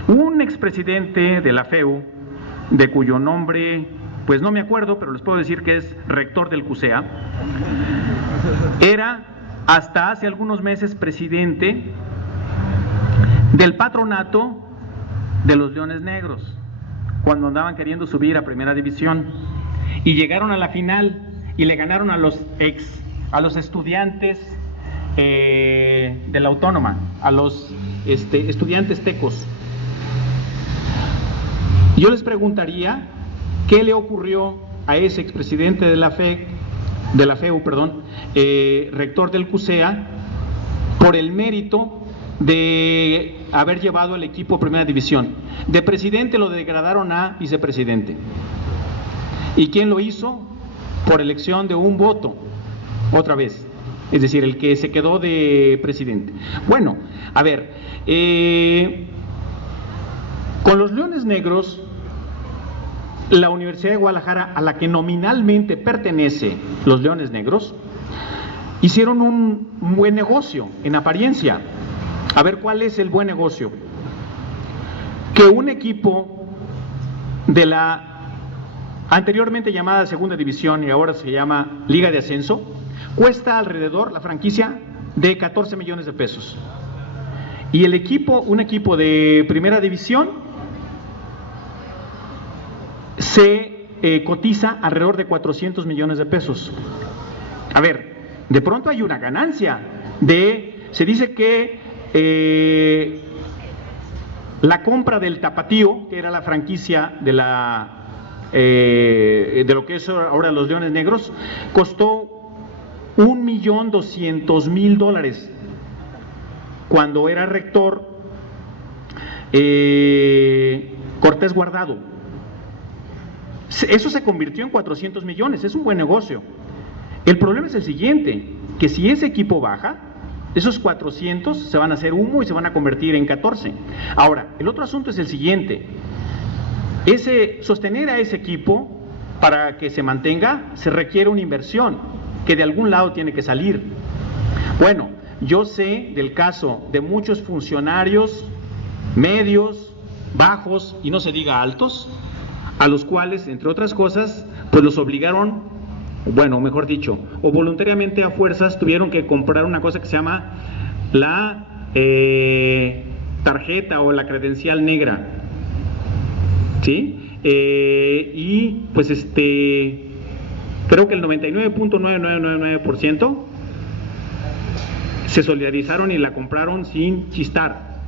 Un expresidente de la FEU, de cuyo nombre pues no me acuerdo, pero les puedo decir que es rector del CUSEA, era hasta hace algunos meses presidente del patronato de los Leones Negros, cuando andaban queriendo subir a Primera División, y llegaron a la final y le ganaron a los estudiantes de la Autónoma, a los estudiantes tecos. Yo les preguntaría qué le ocurrió a ese expresidente de la FEU, rector del CUSEA, por el mérito de haber llevado al equipo a Primera División. De presidente lo degradaron a vicepresidente. ¿Y quién lo hizo? Por elección de un voto, otra vez. Es decir, el que se quedó de presidente. Bueno, a ver, con los Leones Negros, la Universidad de Guadalajara, a la que nominalmente pertenece los Leones Negros, hicieron un buen negocio, en apariencia. A ver, ¿cuál es el buen negocio? Que un equipo de la anteriormente llamada Segunda División y ahora se llama Liga de Ascenso, cuesta alrededor, la franquicia, de 14 millones de pesos. Y el equipo, un equipo de Primera División, se cotiza alrededor de 400 millones de pesos. A ver, de pronto hay una ganancia se dice que la compra del Tapatío, que era la franquicia de lo que es ahora los Leones Negros, costó $1,200,000 cuando era rector Cortés Guardado. Eso se convirtió en 400 millones, es un buen negocio. El problema es el siguiente, que si ese equipo baja, esos 400 se van a hacer humo y se van a convertir en 14. Ahora, el otro asunto es el siguiente, sostener a ese equipo para que se mantenga se requiere una inversión que de algún lado tiene que salir. Bueno, yo sé del caso de muchos funcionarios medios, bajos y no se diga altos, a los cuales, entre otras cosas, pues los obligaron, bueno, mejor dicho, o voluntariamente a fuerzas tuvieron que comprar una cosa que se llama la tarjeta o la credencial negra, ¿sí? Y pues creo que el 99.9999% se solidarizaron y la compraron sin chistar,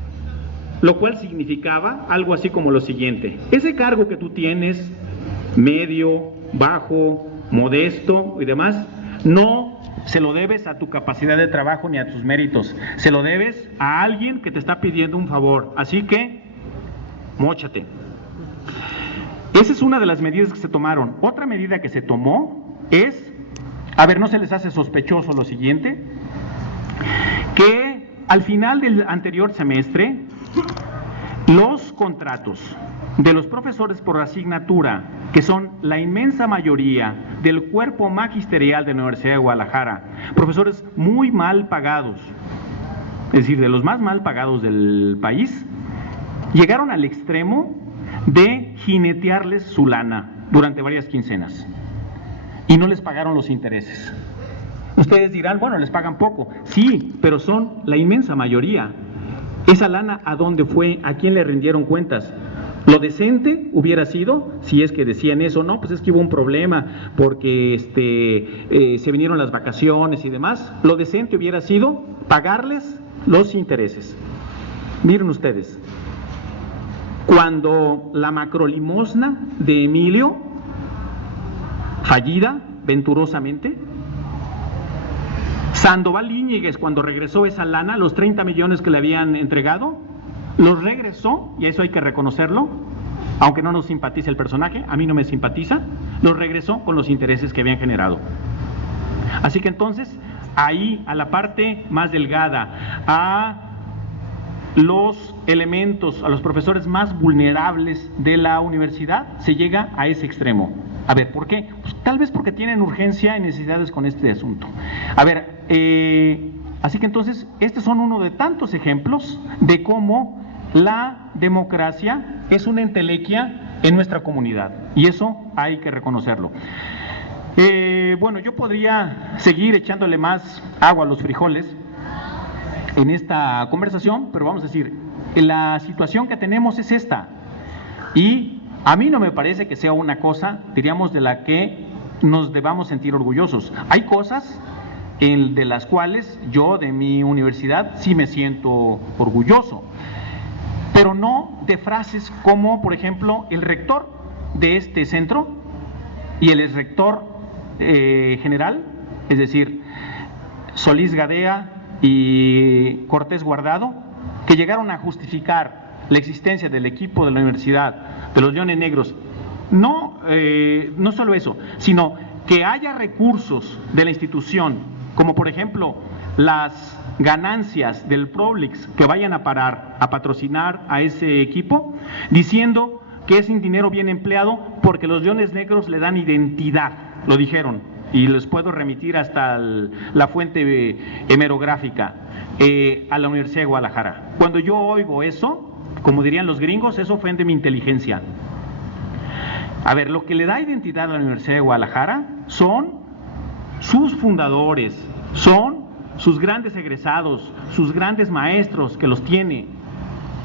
lo cual significaba algo así como lo siguiente: ese cargo que tú tienes, medio, bajo, modesto y demás, no se lo debes a tu capacidad de trabajo ni a tus méritos, se lo debes a alguien que te está pidiendo un favor, así que móchate. Esa es una de las medidas que se tomaron. Otra medida que se tomó es, a ver, ¿no se les hace sospechoso lo siguiente? Que al final del anterior semestre, los contratos de los profesores por asignatura, que son la inmensa mayoría del cuerpo magisterial de la Universidad de Guadalajara, profesores muy mal pagados, es decir, de los más mal pagados del país, llegaron al extremo de jinetearles su lana durante varias quincenas y no les pagaron los intereses. Ustedes dirán, bueno, les pagan poco. Sí, pero son la inmensa mayoría. Esa lana, ¿a dónde fue? ¿A quién le rindieron cuentas? Lo decente hubiera sido, si es que decían eso, no, pues es que hubo un problema porque se vinieron las vacaciones y demás. Lo decente hubiera sido pagarles los intereses. Miren ustedes, cuando la macrolimosna de Emilio, fallida venturosamente, Sandoval Íñiguez, cuando regresó esa lana, los 30 millones que le habían entregado, los regresó, y eso hay que reconocerlo, aunque no nos simpatice el personaje, a mí no me simpatiza, los regresó con los intereses que habían generado. Así que entonces, ahí a la parte más delgada, a los elementos, a los profesores más vulnerables de la universidad, se llega a ese extremo. A ver, ¿por qué? Pues, tal vez porque tienen urgencia y necesidades con este asunto. A ver, así que entonces, estos son uno de tantos ejemplos de cómo la democracia es una entelequia en nuestra comunidad, y eso hay que reconocerlo. Bueno, yo podría seguir echándole más agua a los frijoles en esta conversación, pero vamos a decir, la situación que tenemos es esta, y a mí no me parece que sea una cosa, diríamos, de la que nos debamos sentir orgullosos. Hay cosas de las cuales yo, de mi universidad, sí me siento orgulloso, pero no de frases como, por ejemplo, el rector de este centro y el exrector general, es decir, Solís Gadea y Cortés Guardado, que llegaron a justificar la existencia del equipo de la universidad, de los Leones Negros. No solo eso, sino que haya recursos de la institución, como por ejemplo las ganancias del Problix, que vayan a parar a patrocinar a ese equipo, diciendo que es un dinero bien empleado porque los Leones Negros le dan identidad, lo dijeron, y les puedo remitir hasta la fuente hemerográfica, a la Universidad de Guadalajara. Cuando yo oigo eso, como dirían los gringos, eso ofende mi inteligencia. A ver, lo que le da identidad a la Universidad de Guadalajara son sus fundadores, son sus grandes egresados, sus grandes maestros que los tiene.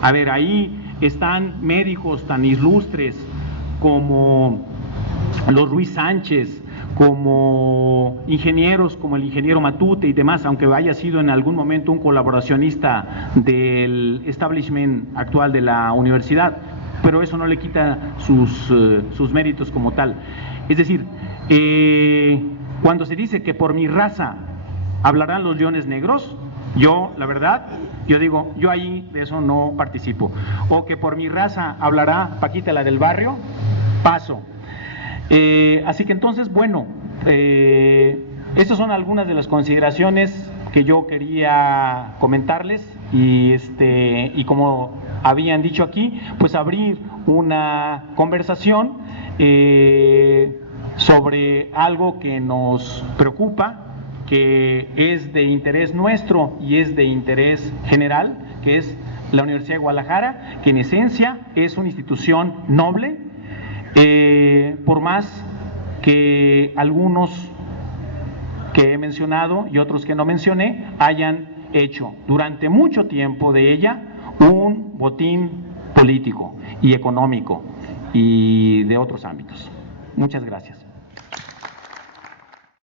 A ver, ahí están médicos tan ilustres como los Ruiz Sánchez, como ingenieros como el ingeniero Matute y demás, aunque haya sido en algún momento un colaboracionista del establishment actual de la universidad, pero eso no le quita sus méritos como tal. Es decir, cuando se dice que por mi raza hablarán los Leones Negros, yo, la verdad, yo digo, yo ahí de eso no participo. O que por mi raza hablará Paquita la del barrio, paso. Así que entonces, bueno, Estas son algunas de las consideraciones que yo quería comentarles y como habían dicho aquí, pues abrir una conversación sobre algo que nos preocupa, que es de interés nuestro y es de interés general, que es la Universidad de Guadalajara, que en esencia es una institución noble, por más que algunos que he mencionado y otros que no mencioné hayan hecho durante mucho tiempo de ella un botín político y económico y de otros ámbitos. Muchas gracias.